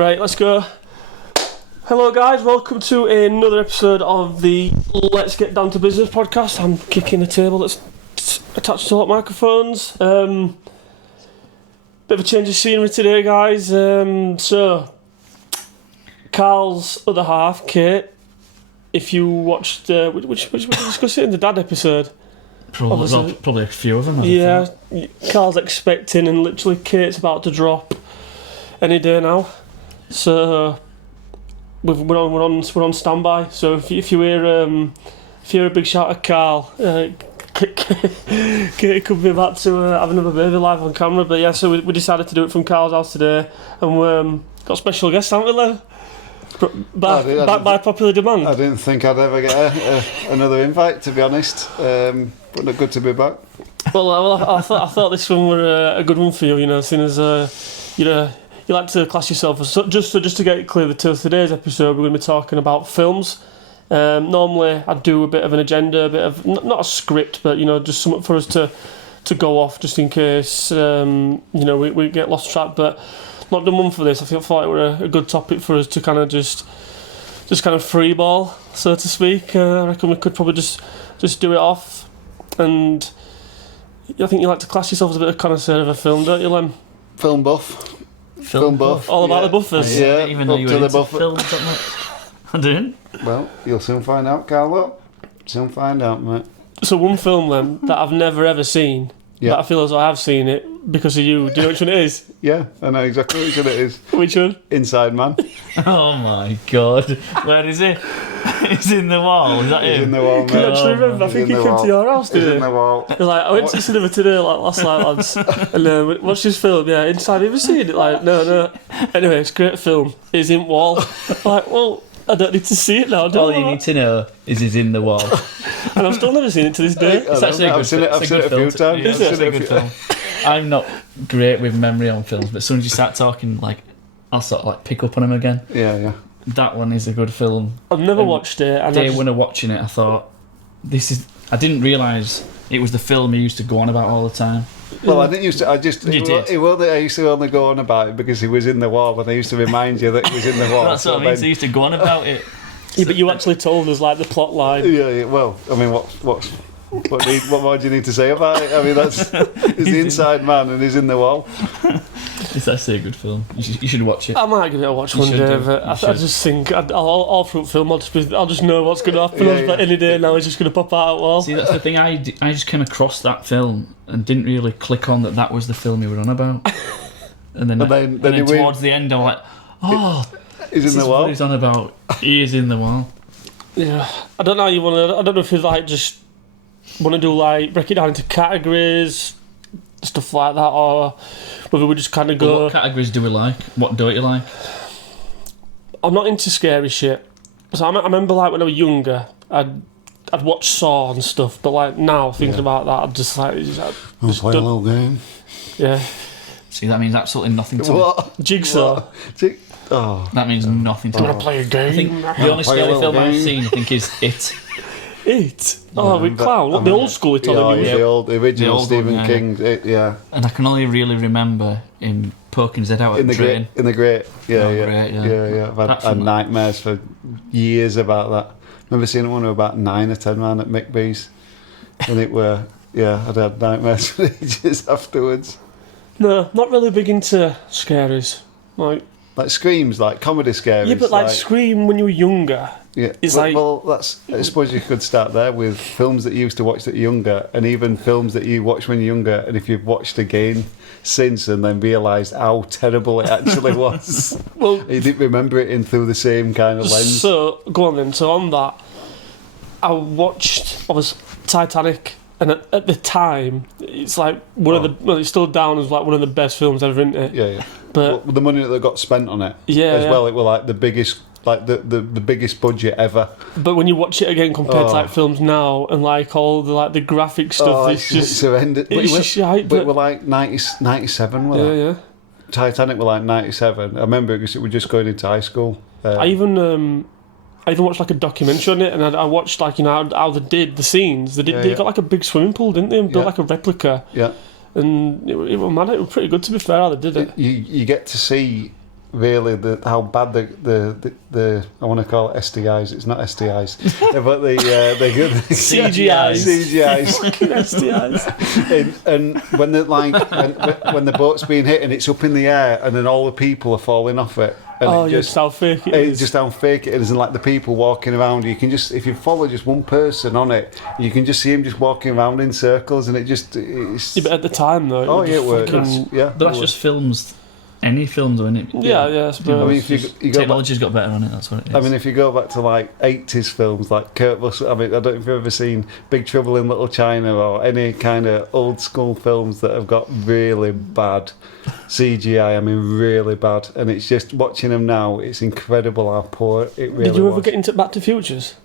Right, let's go. Hello guys, welcome to another episode of the Let's Get Down to Business podcast. I'm kicking the table that's attached to hot microphones. Bit of a change of scenery today, guys. So, Carl's other half, Kate, if you watched, which we discussed it in the dad episode. Probably a few of them. Yeah, Carl's expecting and literally Kate's about to drop any day now. So we're on standby. So if you hear a big shout at Carl, Kate could be about to have another baby live on camera. But yeah, so we decided to do it from Carl's house today, and we got special guests, haven't we, Lev? By popular demand. I didn't think I'd ever get another invite, to be honest. But good to be back. Well, I thought this one were a good one for you. You know, seeing as you like to class yourself as just to get it clear. Today's episode, we're going to be talking about films. Normally, I do a bit of an agenda, a bit of not a script, but just something for us to go off, just in case we get lost track. But not done one for this. I thought it were a good topic for us to kind of just kind of free ball, so to speak. I reckon we could probably just do it off. And I think you like to class yourself as a bit of connoisseur of a film, don't you, Lem? Film buff. Film buff. All about the buffers. Yeah, I didn't even know you were into films that much. I didn't. Well, you'll soon find out, Carlo. Soon find out, mate. So one film, then, that I've never ever seen, but I feel as though I have seen it because of you. Do you know which one it is? Yeah, I know exactly which one it is. Which one? Inside Man. Oh my god. Where is it? It's in the wall. Is that He's it? in the wall, mate. Can you actually remember? I think he came to your house, He's didn't in the wall. he? Like, I went to cinema today, last night, lads, and watched this film. Yeah, Inside. Have you ever seen it? Like, no. Anyway, it's a great film. It's in wall. Like, well, I don't need to see it now. All you need to know is it's in the wall. And I've still never seen it to this day. It's actually a good film. I've seen it a few times. It's actually a good film. I'm not great with memory on films, but as soon as you start talking, I'll sort of pick up on them again. Yeah. That one is a good film. I've never watched it. And Day when I was watching it, I thought, I didn't realise it was the film he used to go on about all the time. Well, I didn't used to. I used to only go on about it because he was in the wall, and I used to remind you that he was in the wall. That's what I mean. So he used to go on about it. Yeah, but you actually told us the plot line. Yeah. Well, I mean, what more do you need to say about it? I mean, he's the inside man, and he's in the wall. It's actually a good film. You should watch it. I might give it a watch one day, but I just think all through film, I'll just know what's going to happen. But any day now, it's just going to pop out. Well, see, that's the thing. I just came across that film and didn't really click on that was the film you were on about. And then towards the end, I'm like, oh, he's in the wall. What he's on about. He is in the wall. Yeah, I don't know. I don't know if you just want to do break it down into categories, stuff like that, or whether we just kind of go. What categories do we like? What don't you like? I'm not into scary shit. So I remember when I was younger, I'd watch Saw and stuff, but now thinking about that, I'm just I'll play a little game. Yeah. See, that means absolutely nothing to What? Jigsaw. That means nothing to I'm gonna play a game. I think the only scary film I've seen, I think, is It. It? Oh, with Clown. The old school Italian music. The original Stephen King. Yeah. And I can only really remember him poking his head out at the train. In the Grate. Yeah. I've had nightmares for years about that. I remember seeing it when I was about 9 or 10, man, at McBee's. And I'd had nightmares for ages afterwards. No, not really big into scaries. Like screams, comedy scaries. Yeah, but Scream when you were younger. Yeah, it's that's. I suppose you could start there with films that you used to watch that you're younger, and even films that you watched when you're younger, and if you've watched again since, and then realised how terrible it actually was. Well, you didn't remember it through the same kind of lens. So go on then. So on that, I watched Titanic. And at the time, it's it's still down as one of the best films ever, isn't it? Yeah. But the money that got spent on it, well, it was the biggest, the biggest budget ever. But when you watch it again compared to films now, and all the graphic stuff, it's horrendous. It's just shite. But we're 97, were yeah. Titanic were 97. I remember because it was just going into high school. I even watched a documentary on it, and I watched how they did the scenes. They got a big swimming pool, didn't they? And built a replica. Yeah. And it was mad. It was pretty good, to be fair, how they did it. You get to see really how bad the I want to call it STIs. It's not STIs, but the CGIs. STIs. and when the when the boat's being hit and it's up in the air and then all the people are falling off it. And just how fake it is. Just how fake it is, and like the people walking around, you can just, if you follow just one person on it, you can just see him just walking around in circles, and it's. Yeah, but at the time though. It works. Yeah, but that's just films. Any film doing it. Yeah, I suppose. I mean, if you technology's got better on it. That's what it is. I mean, if you go back to like 80s films, like Kurt Russell. I mean, I don't know if you've ever seen Big Trouble in Little China or any kind of old school films that have got really bad CGI. I mean, really bad. And it's just watching them now. It's incredible how poor it really was. Did you ever get into Back to Futures?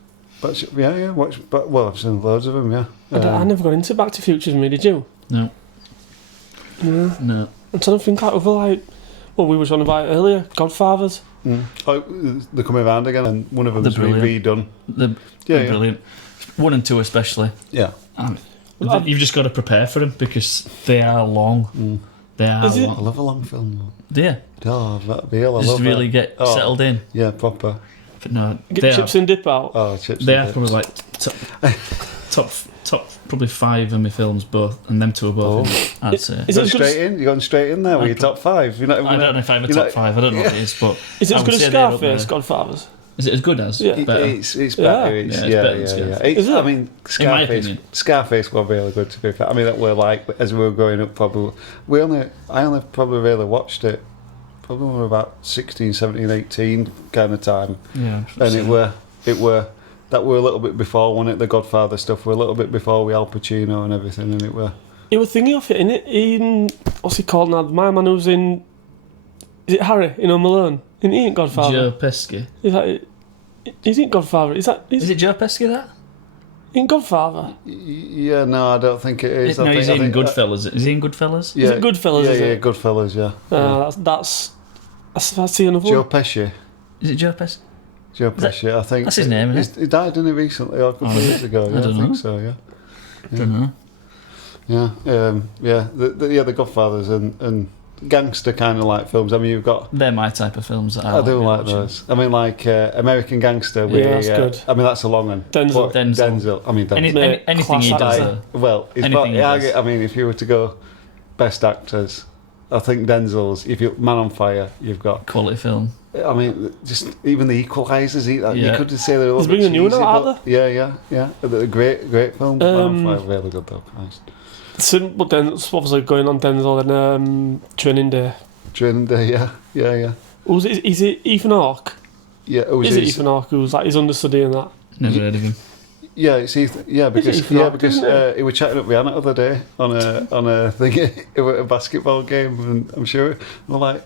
But yeah. Well, I've seen loads of them. Yeah. I never got into Back to Futures. Me, did you? No. I'm trying to think out of well, we were talking about it earlier, Godfathers. Oh, they're coming around again, and one of them's been redone. They're brilliant. 1 and 2 especially. Yeah. You've just got to prepare for them because they are long. They are long. I love a long film. Yeah. Oh, that Beale, I just love really that. get settled in. Yeah, proper. But no, get chips and dip out. Oh, chips. They and are dip. probably like top probably 5 of my films, both, and them 2 are both. I'd say. Is it You're going straight in there with your top 5. You're not even I don't know if I have a top 5. I don't know what it is, but is it as good as Scarface, Godfathers? Is it as good as? Yeah. Better? It's better. It's better than Scarface. Is it? I mean, my opinion. Scarface was really good, to be fair. I mean, that were like, as we were growing up, probably I only probably really watched it probably when we were about 16, 17, 18 kind of time. Yeah. And that were a little bit before, wasn't it? The Godfather stuff were a little bit before with Al Pacino and everything, and it were. He was thinking of it, innit? In what's he called now? My man who's in. Is it Harry in Home Alone? In he ain't Godfather. Joe Pesci. Is it Godfather? Is it Joe Pesci that? In Godfather? Yeah, no, I don't think it is. No, he's in Goodfellas. Is he in Goodfellas? Yeah, is it Goodfellas? Yeah, Goodfellas. Yeah. That's the another Joe one. Pesci. Is it Joe Pesci? Joe Pesci, I think. That's his name, isn't it? He died, didn't he, recently, or a couple of years ago? Yeah, I think so, yeah. I don't know. Yeah, the Godfathers and gangster kind of like films. I mean, you've got. They're my type of films. That I do like those. I mean, like American Gangster. That's good. I mean, that's a long one. Denzel. I mean, Denzel. Anything he does. Well, I mean, if you were to go best actors, I think Denzel's. If you Man on Fire, you've got quality film. I mean, just even the Equalizers. You could say they're a little bit bringing cheesy, a new one out, are yeah. They're a great film. Man on Fire, really good though. Christ. But then it's obviously going on Denzel and Training Day. Training Day, yeah. Is it Ethan Hawke? Yeah, is it Ethan Hawke who's like his understudy in that? Never heard of him. Yeah, it's Ethan. Yeah, because he was chatting up Rihanna the other day on a thing, a basketball game, and I'm sure we're like,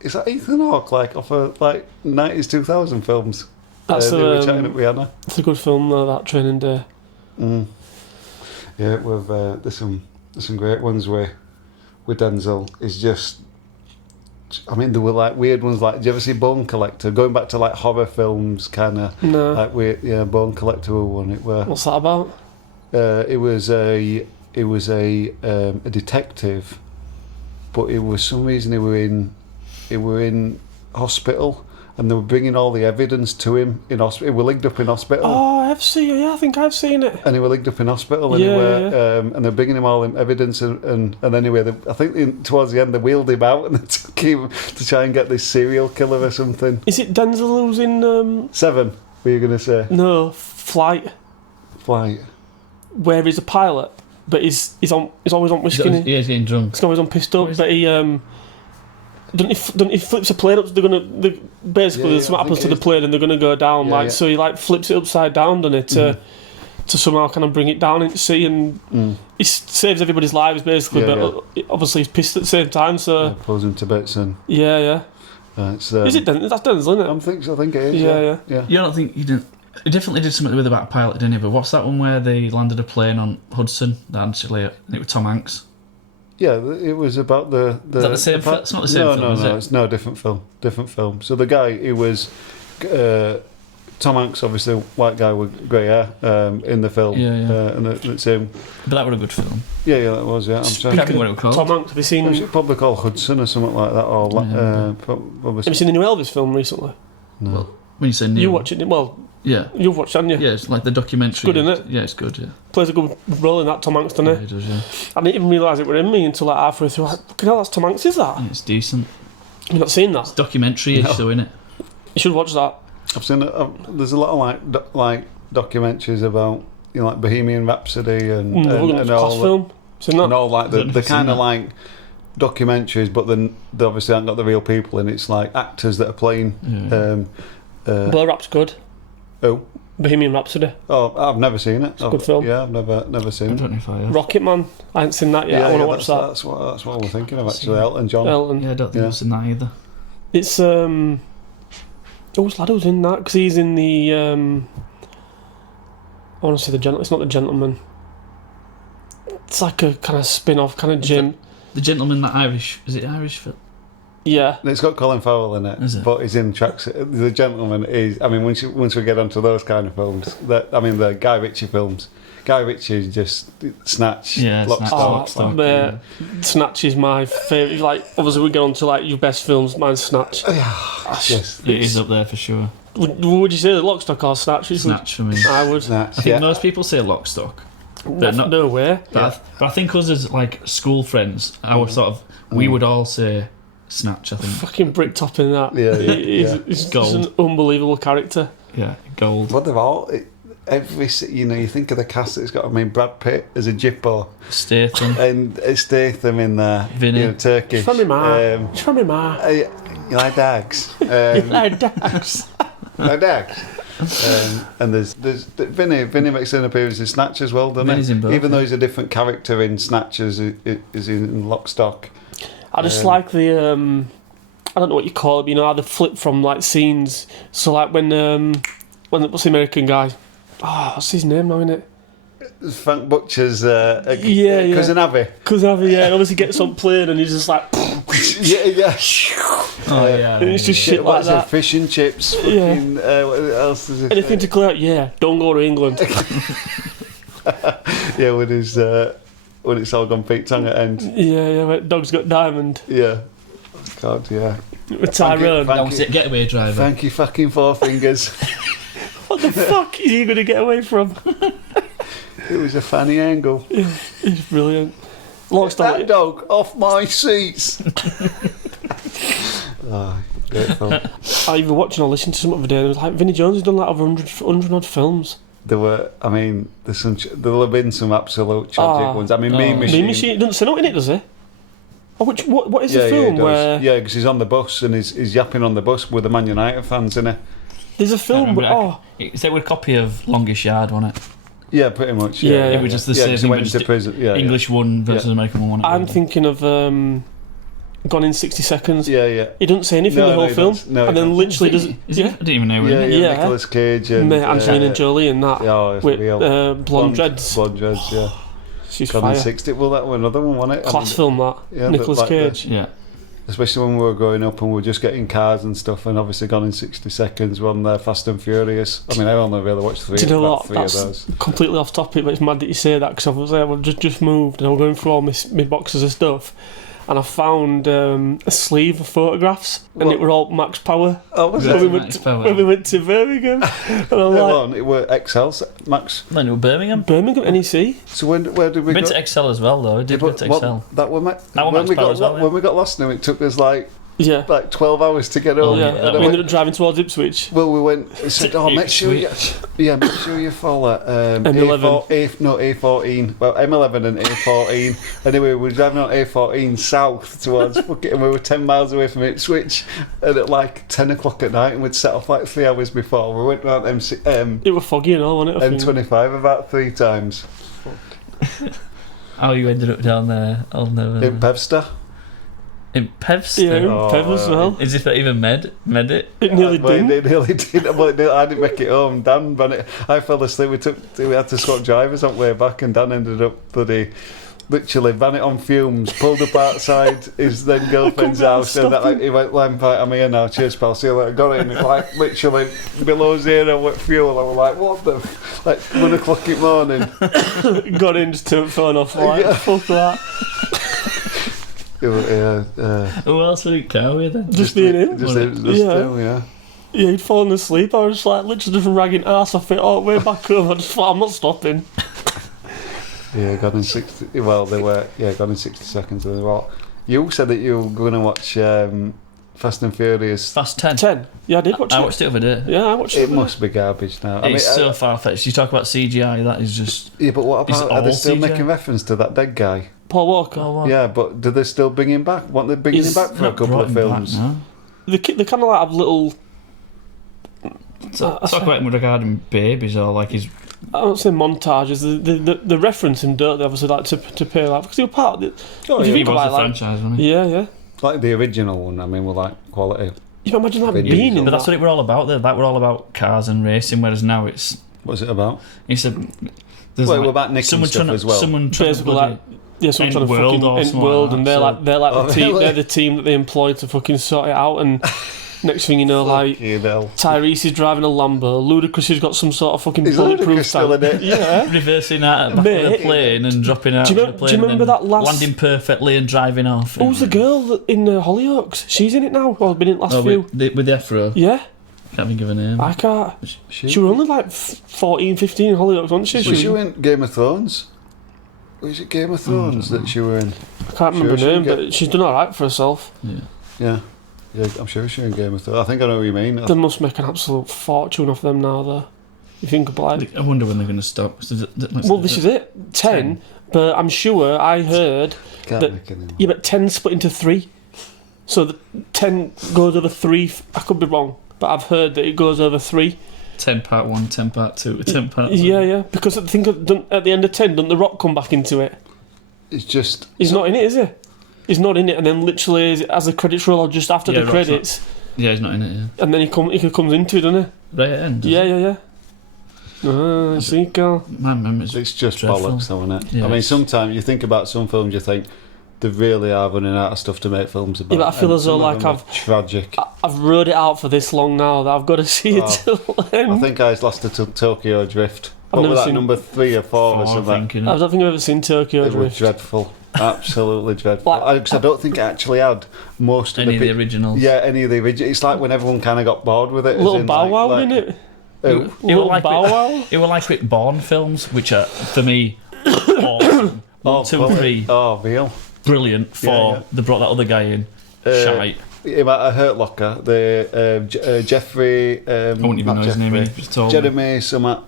is that Ethan Hawke like off of like 90s 2000 films? That's they were chatting up Rihanna. It's a good film though, that Training Day. Yeah, there's some great ones with Denzel. It's just, I mean, there were like weird ones. Like, do you ever see Bone Collector? Going back to like horror films, kind of. No. Like weird, yeah, Bone Collector one. What's that about? It was a detective, but it was some reason they were in hospital. And they were bringing all the evidence to him in hospital. He was linked up in hospital. Oh, I think I've seen it. And he was linked up in hospital, and and they're bringing him all in evidence, and anyway, I think towards the end they wheeled him out and they took him to try and get this serial killer or something. Is it Denzel who's in 7? Were you going to say? No, Flight. Where he's a pilot, but he's always on whiskey. He's getting drunk. He's always on pistol, but he Don't he flips a plane up? Basically, something happens to the plane and they're gonna go down. So he like flips it upside down, doesn't it, to somehow kind of bring it down into sea, and he saves everybody's lives basically. But obviously he's pissed at the same time. So pulls him to bits and yeah. Is it Denzel? That's Denzel, isn't it? I think it is. Yeah. You don't think you didn't? He definitely did something with about a pilot, didn't he? But what's that one where they landed a plane on Hudson? And it was Tom Hanks. Yeah, it was about the. Is that the same film? It's not the same film, is it? No, it's no different film. Different film. So the guy who was Tom Hanks, obviously, white guy with grey hair in the film. And it's him. But that was a good film. Yeah, that was, yeah. I'm I can't remember what it was called. Tom Hanks, have you seen... It was probably called Hudson or something like that. Or have you seen the new Elvis film recently? No. Well, when you say new... You watch it, well... Yeah. You've watched it, haven't you? Yeah, it's like the documentary. It's good, isn't it? Yeah, it's good, yeah. Plays a good role in that, Tom Hanks, doesn't Yeah, he? he does, yeah. I didn't even realise it were in me until like halfway through. Like, fucking hell, that's Tom Hanks, is that? Yeah, it's decent. You've not seen that? It's documentary-ish, No. though, innit? You should watch that. I've seen it. There's a lot of like documentaries about like Bohemian Rhapsody and Class all film. Seen that? and all like the I've never kind seen of that. like documentaries, but then they obviously haven't got the real people, and it's like actors that are playing. Yeah. Blur Rap's good. Oh, Bohemian Rhapsody. oh, I've never seen it. It's a good film. Yeah, I've never I seen it. don't know if I have. Rocket Man. I haven't seen that yet. I want to watch that. That's what I'm thinking of actually. Elton John. Elton. Yeah, I don't think I've seen that either. It's who's lad who's in that? Because he's in the I want to say the gentleman. It's not the Gentleman. It's like a kind of spin-off, kind of Jim. The Gentleman, that Irish... Is it Irish film? Yeah. It's got Colin Farrell in it, Is it? but he's in tracks. The Gentleman is. I mean, once we get onto those kind of films, the Guy Ritchie films. Guy Ritchie is just Snatch, Yeah, Lock, Snatch, Stock. Lock, Stock. Snatch is my favourite. Like, obviously, we get on to like your best films. Mine's Snatch. Yes, It is up there for sure. Would you say the Lock, Stock or Snatch? Snatch for me. I would. Snatch. I think most people say Lock, Stock. But not, No way. but I think us as like school friends, our sort of... We would all say Snatch, I think. Fucking Bricktop in that. Yeah, yeah, He's Gold. just an unbelievable character. Yeah, gold. What they've all. You think of the cast that's got. I mean, Brad Pitt as a Jippo, Statham. and Statham in there. Vinny. Turkish. From me ma. From me ma. You like Dags? Dags. Like Dags. And there's Vinny. Vinny makes an appearance in Snatch as well, doesn't Vinny's he? in both, Even though he's a different character in Snatch as is in Lock, Stock. I just like the I don't know what you call it, but you know how they flip from like scenes. So like when what's the American guy? What's his name now, innit? Frank Butcher's yeah. cousin Abby. Cousin Avi, yeah, and obviously gets on plane and he's just like yeah. Oh, yeah. and it's just shit like What's it? that. Fish and chips. Yeah. Fucking, what else is it? Anything to clear up? Yeah, don't go to England. Yeah, with his when it's all gone Pete Tong at end. yeah, but Dog's Got Diamond. Yeah. God, yeah. With Tyrone. Thank That was it, Getaway Driver. Thank you, fucking Four Fingers. What the fuck is he going to get away from? It was a funny angle. He's brilliant. Lock, Stock. That dog off my seats. Great film. I even watching or listening to some other day and it was like Vinnie Jones has done like over 100 odd films. There were, I mean, there'll have been some absolute tragic ones. I mean, Mean Machine. Mean Machine, he doesn't say nothing in it, does he? Oh, what is the film he does. where... Yeah, because he's on the bus and he's yapping on the bus with the Man United fans, isn't he? There's a film where... Is that a copy of Longest Yard, wasn't it? Yeah, pretty much. Yeah. It was just the Yeah, same 'cause he thing, went but into just prison. Yeah, English one versus Yeah. American one. I'm thinking of Gone in 60 Seconds. Yeah. He doesn't say anything the whole he film. doesn't. No, and he then doesn't. literally doesn't... Is it? I didn't even know. Yeah, Yeah. Nicolas Cage and Mate, Angelina Jolie and that. Yeah, it's with real. Blonde Dreads. Blonde Dreads, yeah. She's Gone in fire. 60. Well, that was another one, wasn't it? Class film, that. Yeah, Nicolas like Cage. Yeah. Especially when we were growing up and we were just getting cars and stuff, and obviously Gone in 60 Seconds, one there, Fast and Furious. I mean, I only really watched Do you know what? three of That's those. completely off topic, but it's mad that you say that because I was there, I've just moved and I was going through all my boxes of stuff and I found a sleeve of photographs and What? it were all Max Power. Oh, was Yeah. it? When we, Max went Power. when we went to Birmingham and I'm like, It were XLs, Max. Then it was Birmingham. Birmingham NEC? So where did we Went go? to Excel as well, though. I did go to Excel. That were That were when Max we Power got as well, yeah. when we got lost now, it took us like Yeah. 12 hours to get home. Yeah, yeah, And I we went- ended up driving towards Ipswich. Well, we went. It said, "Oh, make sure you follow M11. A14. Well, M11 and A14. Anyway, we were driving on A14 south towards fucking, and we were 10 miles away from Ipswich, and at like 10 o'clock at night, and we'd set off like 3 hours before. We went round It was foggy and all, wasn't it? I think? M25 about 3 times Oh, you ended up down there. I'll never. in Pevster. In Pevston? Yeah, Oh, Pev as well. Is it even med it? It nearly Well, didn't. it nearly did. Well, I didn't make it home. Dan ran it. I fell asleep. We had to swap drivers on the way back, and Dan ended up bloody literally ran it on fumes, pulled up outside his then girlfriend's house, and that, like, he went, Lampard, I'm here now, cheers pal, see you later, got in, like literally below zero with fuel. I was like, what the like 1 o'clock in the morning. Got in, just turned phone off, like, fuck that. Who else would it go with then? Just being him. Just Yeah, he'd fallen asleep. I was just like literally just ragging arse off it all the way back home. I just thought, I'm not stopping. Yeah, gone in 60. Well, they were gone in 60 seconds. And they were, you said that you were going to watch Fast and Furious. Fast 10. 10. Yeah, I did watch it. I watched it the other day. Yeah, I watched it. It must be garbage now. It's so far fetched. You talk about CGI, that is just. Yeah, but what about? Are they still CGI? making reference to that dead guy? Paul Walker. Oh, wow. Yeah, but do they still bring him back? Want they bringing him back for a couple of films? Back, no. They kind of like have little. Talk about him regarding babies or like his. I don't say montages. The reference him, don't they? Obviously, like to pay like because he was part of it. Oh, If yeah, you He think was about the it, like, franchise, wasn't he? yeah. Like the original one. I mean, with like quality. You can imagine that Videos being in But that. that's what it were all about. That were all about cars and racing, whereas now it's. What's it about? He said. There's Well, like what about Nick and someone stuff trying to, as well? Someone trying to Basically, bloody- like, yeah, someone End trying to World fucking or end something world, like and that, they're like Oh, the team. really? They're the team that they employ to fucking sort it out. And next thing you know, like Fucking hell. Tyrese is driving a Lambo. Ludacris has got some sort of fucking Is bulletproof Ludacris still in it? Yeah. reversing out back Mate. of the plane and dropping out Do you of the know- plane do you and remember then that last- landing perfectly and driving off. Who's the girl that in Hollyoaks? She's in it now. Well, been in it last Oh, few. with the afro. Yeah, Can't think of a name. I can't. She She was only like 14, 15 in Hollyoaks, wasn't she? was you in Game of Thrones? Was it Game of Thrones that you were in? I can't remember She her was name, in but she's done alright for herself. Yeah, I'm sure she was in Game of Thrones. I think I know what you mean. They must make an absolute fortune off them now, though. You think about it. I wonder when they're going to stop. Well, this is it. 10, but I'm sure I heard Can't that- make it anymore. yeah, but 10 split into 3. So the 10 goes over 3. I could be wrong, but I've heard that it goes over 3. 10 part 1, 10 part 2, 10 part 2. Yeah. Because I think at the end of 10, doesn't The Rock come back into it? It's just He's not in it, is he? He's not in it, and then literally as the credits roll, or just after Yeah, the Rock's credits, Yeah, he's not in it, yeah. and then he comes into it, doesn't Right at the end. he? Yeah. See, girl. My memory's. It's just Dreadful. bollocks, though, isn't it? Yeah, I mean, it's- sometimes you think about some films, you think they really are running out of stuff to make films about. Yeah, but I feel and as though, some of like, them are tragic. I've rode it out for this long now that I've got to see it till then. I think I was lost to Tokyo Drift. I've What never was that, seen- number 3 or 4 or I'm something? thinking. I don't think I've ever seen Tokyo It was Drift. dreadful. Absolutely dreadful. Like- Because I don't think it actually had most of Any of the the originals. Yeah, any of the originals. It's like when everyone kind of got bored with it. as Little in, Bow like- Wow, like- in it? Who? It were Little like Bow with- Wow? It were like with Bourne films, which are, for me, awesome. 1, 2 and 3, Oh, real. brilliant. 4, yeah. they brought that other guy in. Shite. About a Hurt Locker, the Jeffrey. I wouldn't even not know his name. Jeffrey. He just told me. Jeremy Summit.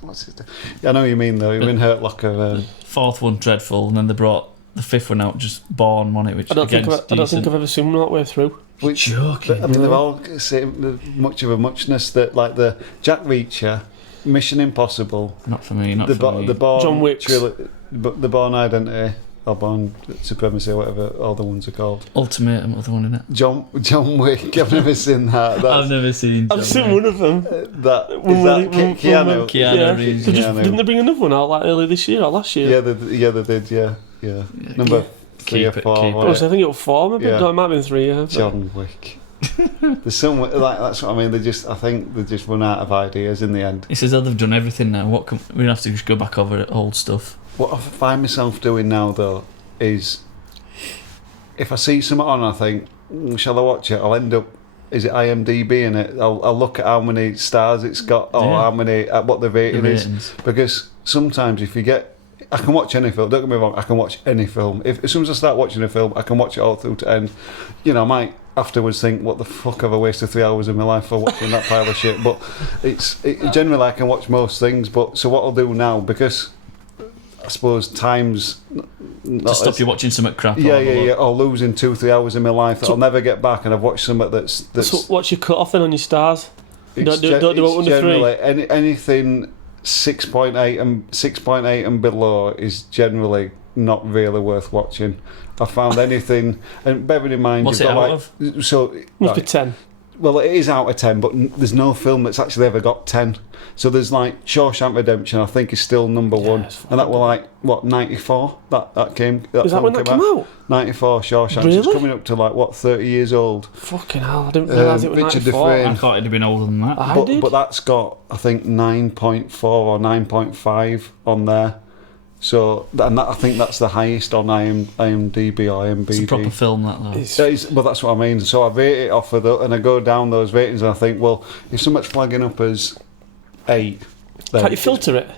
What's his name? Yeah, I know what you mean though. He was in Hurt Locker. 4th one, dreadful, and then they brought the 5th one out, just Bourne on it, which I don't think against I've ever seen one that way through. Which Joking. I mean, they're all same, much of a muchness that like the Jack Reacher, Mission Impossible, Not for me. Not the for me. the Bourne John Wick's. the Bourne Identity or Bourne Supremacy, or whatever all the ones are called. Ultimatum, other one in it. John Wick. I've never seen that. I've That's, never seen. I've seen one of them. that is When that Willie- Keanu. Keanu Reeves, Keanu. Didn't they bring another one out like earlier this year or last year? Yeah, they did. Yeah. Number 3 or Keep it, 4. keep it. Oh, wasn't so I think it was 4, maybe. Yeah. No, it might have been 3. Yeah. John Wick. There's some like that's what I mean. I think they just run out of ideas in the end. He says, "Oh, they've done everything now. What? We're gonna have to just go back over old stuff." What I find myself doing now though is, if I see something on, I think, shall I watch it? I'll end up. Is it IMDb in it? I'll look at how many stars it's got or Yeah. how many what the rating The is. ratings. Because sometimes if you get, I can watch any film. Don't get me wrong, I can watch any film. If as soon as I start watching a film, I can watch it all through to end. You know, I might afterwards think, what the fuck have I wasted 3 hours of my life for watching that pile of shit? But generally I can watch most things. But so what I'll do now, because I suppose time's not To stop as- you watching some crap. yeah, or losing 2-3 hours of my life that I'll never get back, and I've watched something that's So what's your cut off then on your stars? it's Don't do it under 3. generally anything 6.8 and below is generally not really worth watching. I found anything, and bearing in mind What's you've it got out like so Must be right, 10. well, it is out of 10, but there's no film that's actually ever got 10. So there's like Shawshank Redemption, I think, is still number one, and that were like what 94. That came. Is that when that came out? 94 Shawshank. Really? So it's coming up to like what 30 years old. Fucking hell! I didn't realise it was Richard 94. Dufresne. I thought it'd have been older than that. I did. But that's got, I think, 9.4 or 9.5 on there. So, and that, I think that's the highest on IMDb or IMDb. It's a proper film, that though. Well, that's what I mean. So I rate it off of and I go down those ratings, and I think, well, if something's flagging up as 8, then Can't you filter it?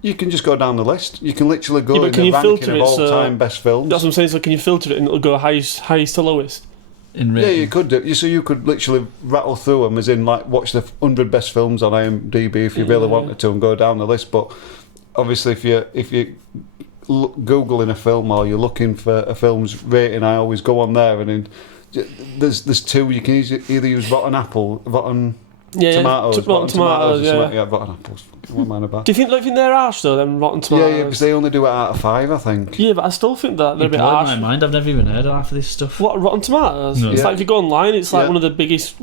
you can just go down the list. You can literally go Yeah, but in can the you ranking filter of it all-time best films. That's what I'm saying. So can you filter it and it'll go highest to lowest? In Yeah, rating. you could do. So you could literally rattle through them, as in like watch the 100 best films on IMDb if you really wanted to, and go down the list. But obviously, if you googling a film or you're looking for a film's rating, I always go on there, and then there's two. You can either use Rotten Tomatoes, Rotten Tomatoes, yeah, Rotten Apples. What am I about? Do you think they're harsh though? Them Rotten Tomatoes. Yeah, because they only do it out of 5, I think. Yeah, but I still think that they're a bit Blow harsh. my mind. I've never even heard of half of this stuff. What, Rotten Tomatoes? No. It's Yeah. like if you go online, it's like Yeah. one of the biggest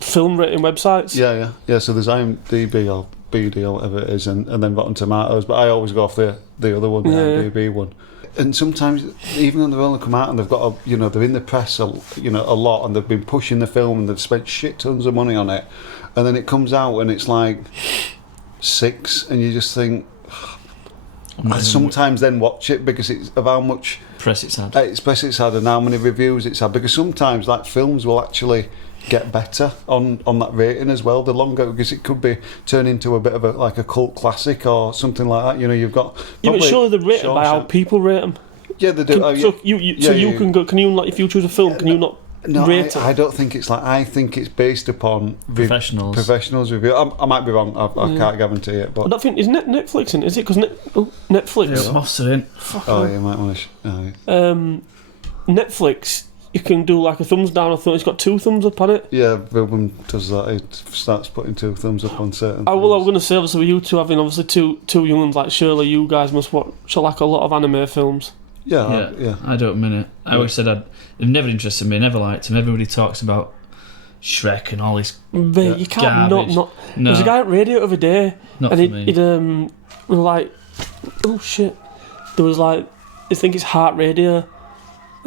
film rating websites. Yeah. So there's IMDb or BD or whatever it is, and then Rotten Tomatoes. But I always go off the other one, the IMDb one. And sometimes, even when they've only come out and they've got they're in the press a lot, and they've been pushing the film and they've spent shit tons of money on it, and then it comes out and it's like 6, and you just think. I sometimes then watch it because it's of how much press it's had. press it's had and how many reviews it's had, because sometimes like films will actually get better on that rating as well, the longer, because it could be turn into a bit of a cult classic or something like that. You've got But surely they're rated by how people rate them. Yeah, they do. Can go. Can you like if you choose a film? Can you not rate it? I don't think it's like. I think it's based upon professionals review. I might be wrong. I can't guarantee it. But I don't think is Netflix in. Is it because Netflix? Yeah, Moss are in. you might want to. Netflix. You can do like a thumbs down or it's got 2 thumbs up on it. Yeah, Ruben does that. He starts putting 2 thumbs up on certain. I was going to say, obviously, with you two having obviously two young ones, like surely you guys must watch like a lot of anime films. Yeah. I don't mean it. I always said it never interested me, never liked him. Everybody talks about Shrek and all this. Mate, you can't garbage. not. No, There was a guy at radio the other day, not and for me. he'd was like, oh shit, there was like, I think it's Heart Radio,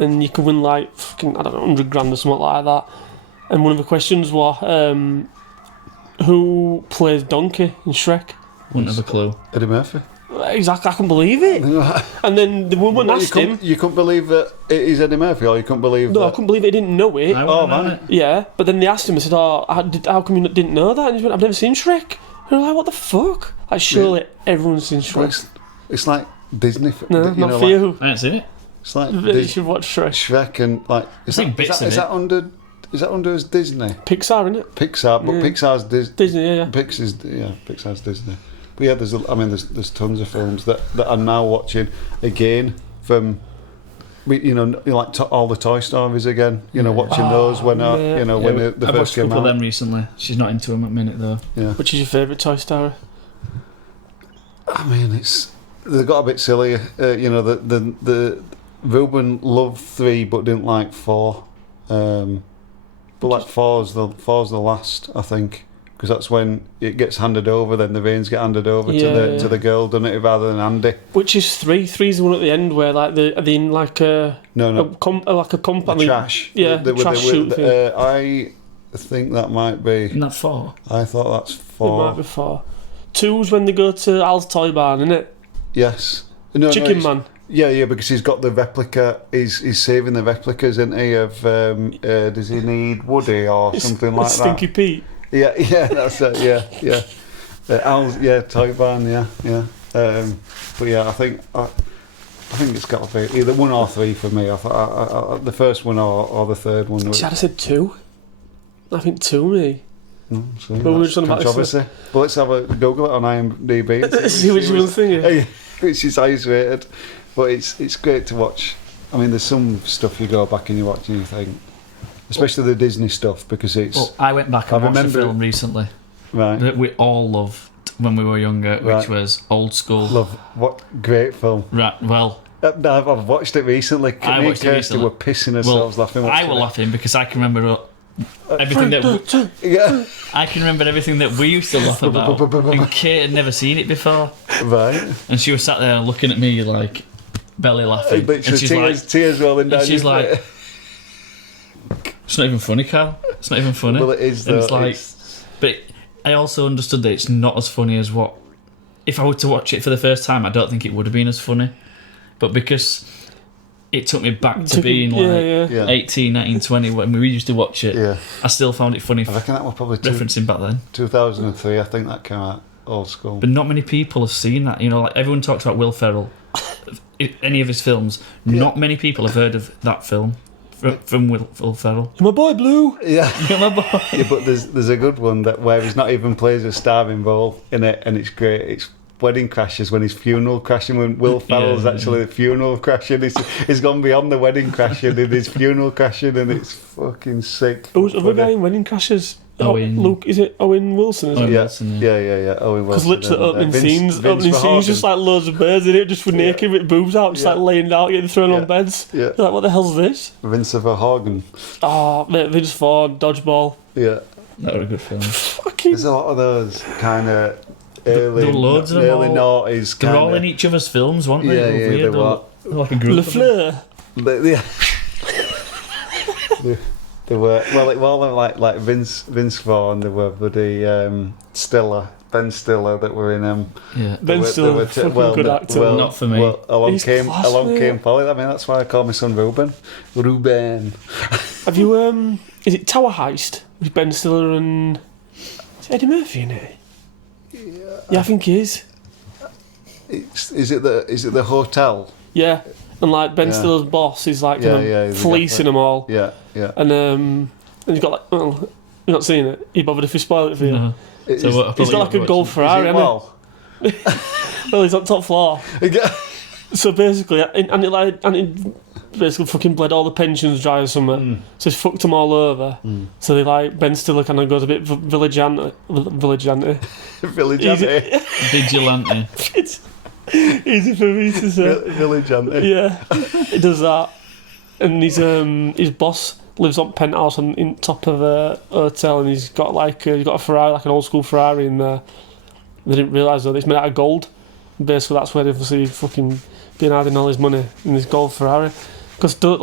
and you can win like fucking, I don't know, 100 grand or something like that. And one of the questions was, who plays Donkey in Shrek? Wouldn't have a clue. Eddie Murphy. Exactly, I couldn't believe it. And then the woman asked him. You couldn't believe that it is Eddie Murphy, or you couldn't believe No, I that. couldn't believe it. He didn't know it. I wouldn't have man. it. Yeah, but then they asked him. I said, "Oh, how come you didn't know that?" And he went, "I've never seen Shrek." And I'm like, "What the fuck?" Like, surely everyone's seen Well, Shrek. it's like Disney. No, not for you. I haven't seen it. It's like You should watch Shrek. Shrek and like. I've seen bits of is it. that under? Is that under as Disney? Pixar, isn't it? Pixar, but Yeah. Pixar's Disney, yeah. Pixar's Disney. But yeah, there's tons of films that I'm now watching again from, like all the Toy Stories again. Watching those when yeah. when the I've first watched a came couple of out. them recently. She's not into them at the minute though. Yeah, Which is your favourite Toy Story? I mean they got a bit silly. The Ruben loved 3 but didn't like 4. But like four's the last, I think. Because that's when it gets handed over. Then the reins get handed over to the girl, doesn't it, rather than Andy? Which is 3? 3's the one at the end where like are they in like a compound? Trash. Yeah, trash shoot thing. I think that might be. Isn't that 4? I thought that's It 4. might be 4. 2's when they go to Al's Toy Barn, isn't it? Yes. No, Chicken Man. Yeah, because he's got the replica. He's saving the replicas, isn't he? Of does he need Woody or something like that? Stinky Pete. Yeah, that's it. Yeah. Al's, Toy Barn. Yeah. But yeah, I think it's got to be either 1 or 3 for me. I thought the first one or the third one. See, I'd have said 2. I think 2, me. No, see, But we were that's just on about this. controversy. But let's have a Google it on IMDb. and See which one's thinking. Which is highest rated. But it's great to watch. I mean, there's some stuff you go back and you watch and you think, especially the Disney stuff, because it's Well, I went back and watched a film recently right. that we all loved when we were younger, which Right. was Old School. Love what great film. Right, well, I've watched it recently. I Me watched and it Kirsty recently. were pissing ourselves laughing. I watching was it. laughing because I can remember everything that Yeah. I can remember everything that we used to laugh about, and Kate had never seen it before, Right. and she was sat there looking at me like belly laughing, Literally and she's tears rolling down. and she's your like, face. "It's not even funny, Carl. It's not even funny." Well, it is. And Though. it's like, but I also understood that it's not as funny as what. If I were to watch it for the first time, I don't think it would have been as funny. But because it took me back to being like Yeah. 18, 19, 20 when we used to watch it, Yeah. I still found it funny I reckon that was probably referencing back then. 2003. I think that came out old school. But not many people have seen that. You know, like everyone talks about Will Ferrell, any of his films. Not many people have heard of that film from Will Ferrell. My boy Blue. Yeah. My boy. Yeah, but there's a good one that where he's not even plays a starring role in it, and it's great. It's Wedding Crashers, when his funeral crashing, when Will Ferrell's actually the funeral crashing. He's gone beyond the wedding crashing in his funeral crashing, and it's fucking sick. Who's the other guy in Wedding Crashers? Owen. Luke, is it Owen Wilson? Is Owen it? Yeah, Wilson, yeah. Owen Because Wilson. literally opening scenes, just like loads of birds in it, just with naked with boobs out, just like laying out, getting thrown on beds. Yeah. You're like, what the hell's this? Vince Verhoeven. Oh, mate, Vince Vaughn, Dodgeball. Yeah. That was a good film. Fucking. There's a lot of those kind of early, There were loads of them early all. noughties. They're all in each other's films, weren't they? Yeah, They were yeah, weird, they were. They're like a group. Le of them. Fleur. Yeah. They were like Vince Vaughn. There were Ben Stiller that were in them. Yeah. Ben Stiller, fucking good actor. Not for me. Well, along He's came class, mate. Polly. I mean, that's why I call my son Ruben. Have you, is it Tower Heist? With Ben Stiller and. Is Eddie Murphy in it? Yeah, I think he is. Is it the hotel? Yeah. And like Ben Yeah. Stiller's boss is like Yeah, kind of yeah, he's fleecing them all. Yeah, yeah. And he's got like, well, you've not seen it? You bothered if we spoil it for you? No. Is- So what, I He's probably got like a watch gold it. Ferrari, is it hasn't he? well? Well, he's on top floor. So basically, and it basically fucking bled all the pensions dry or something. So he's fucked them all over. So they like, Ben Stiller kind of goes a bit vigilante. Vigilante. Vigilante. It's easy for me to say. Vigilante. Yeah, he does that. And his boss lives on penthouse in top of a hotel, and he's got a Ferrari, like an old school Ferrari in there. They didn't realise though that it's made out of gold. Basically, that's where obviously fucking been hiding all his money in this gold Ferrari. Because don't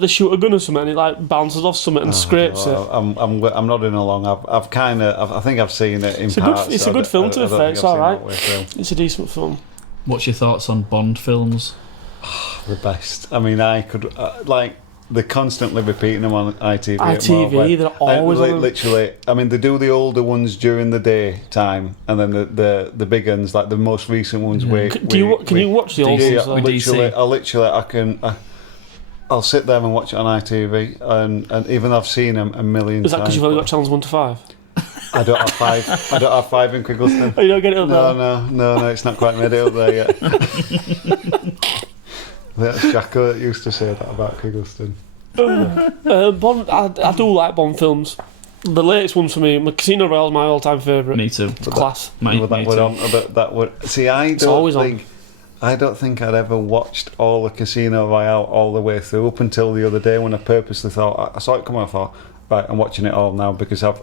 they shoot a gun or something and it like bounces off something and scrapes it. I'm nodding along. I think I've seen it in parts. It's a good film to be fair. It's alright. It's a decent film. What's your thoughts on Bond films? The best. I mean, I could they're constantly repeating them on ITV. ITV, they're always on them. Literally. I mean, they do the older ones during the daytime, and then the big ones, like the most recent ones. Can you watch the old Yeah, ones? literally. I'll sit there and watch it on ITV, and even though I've seen them a million times. Is that because you've only got channels 1 to 5? I don't have 5. I don't have 5 in Criggleston. Oh, you don't get it up there? No, it's not quite made it up there yet. That's Jacko that used to say that about Criggleston. Bond, I do like Bond films. The latest ones for me, Casino Royale is my all-time favourite. Me too. It's class. Me that would too. on, that would see. I don't think I'd ever watched all the Casino Royale all the way through up until the other day when I purposely thought I saw it come on. I thought, right, I'm watching it all now because I've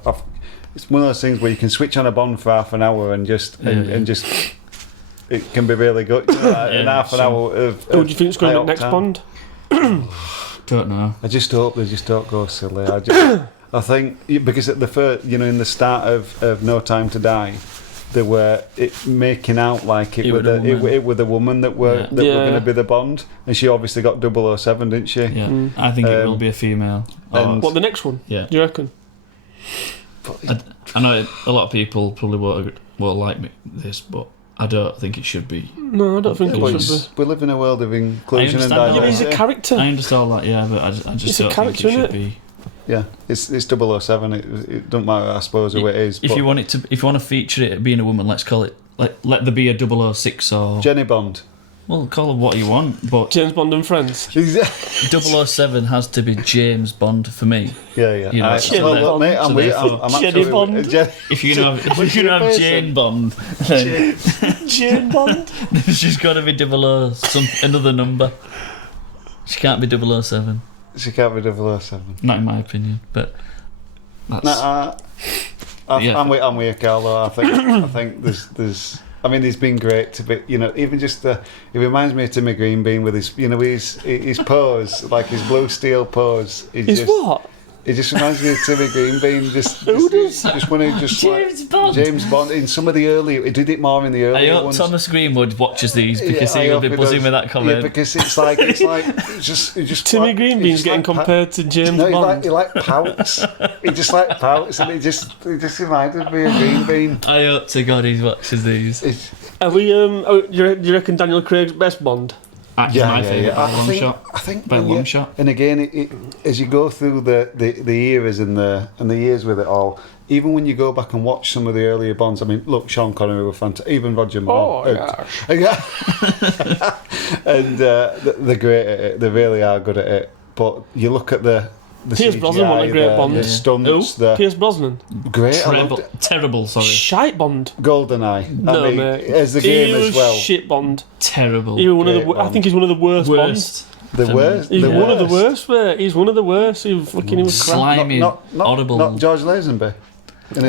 it's one of those things where you can switch on a Bond for half an hour and just it can be really good. In half an hour of Who do you think is going to high next octane. Bond? Don't know. I just hope they just don't go silly. I think because at the first, in the start of No Time to Die, they were making out like it was a woman that were going to be the Bond, and she obviously got 007, didn't she? Yeah, I think it will be a female. What, the next one? Yeah. Do you reckon? I know a lot of people probably won't like this, but I don't think it should be. No, I don't think it should be. We live in a world of inclusion and understand that. Yeah, but he's diversity. a character. I understand all that, yeah, but I just It's a don't think character, it should innit? be. Yeah, it's 007. It doesn't matter, I suppose, who it is. If but you want to feature it being a woman, let's call it. Let there be a 006 or. Jenny Bond. Well, call her what you want, but James Bond and Friends. 007 has to be James Bond for me. Yeah. You know, Jenny Well, look, mate, Bond. I'm Jenny absolutely Bond. If you're gonna have Jane Bond, then Jane Bond. she's got to be 00 another number. She can't be 007. She can't be 007. Not in my opinion, but Nah, Yeah. I'm with you, Carlo. I think there's. I mean, he's been great to be. Even just it reminds me of Timmy Green being with his pose, like his blue steel pose. Is what? It just reminds me of Timmy Green being just when he just James Bond. James Bond in some of the early. He did it more in the early I hope ones. Thomas Greenwood watches these because Yeah, he I will be hope he buzzing does. with that comment. Yeah, because it's just Timmy like- Green he being's just getting like compared to James No, Bond. he like pouts. He just like pouts, and it just reminded me of Green Bean. I hope to God he watches these. It's, Are we? Do you reckon Daniel Craig's best Bond? Actually, my favourite by a long shot. I think By a long shot. And again, as you go through the eras and the years with it all, even when you go back and watch some of the earlier Bonds, I mean, look, Sean Connery were fantastic. Even Roger Moore. Yeah. And they're great at it. They really are good at it. But you look at the Pierce CGI, Brosnan won a great Bond. the stunts, Who? Pierce Brosnan. great. I loved it. Terrible, sorry. Shite Bond. GoldenEye. No, I mean, mate. as the He game was as well. shit Bond. Terrible. He was one of Great the. I Bond. think he's one of the worst Bonds. Worst. The worst. He's the one of the worst. worst, mate. He's one of the worst. He was crap. Slimy, horrible. Not George Lazenby. And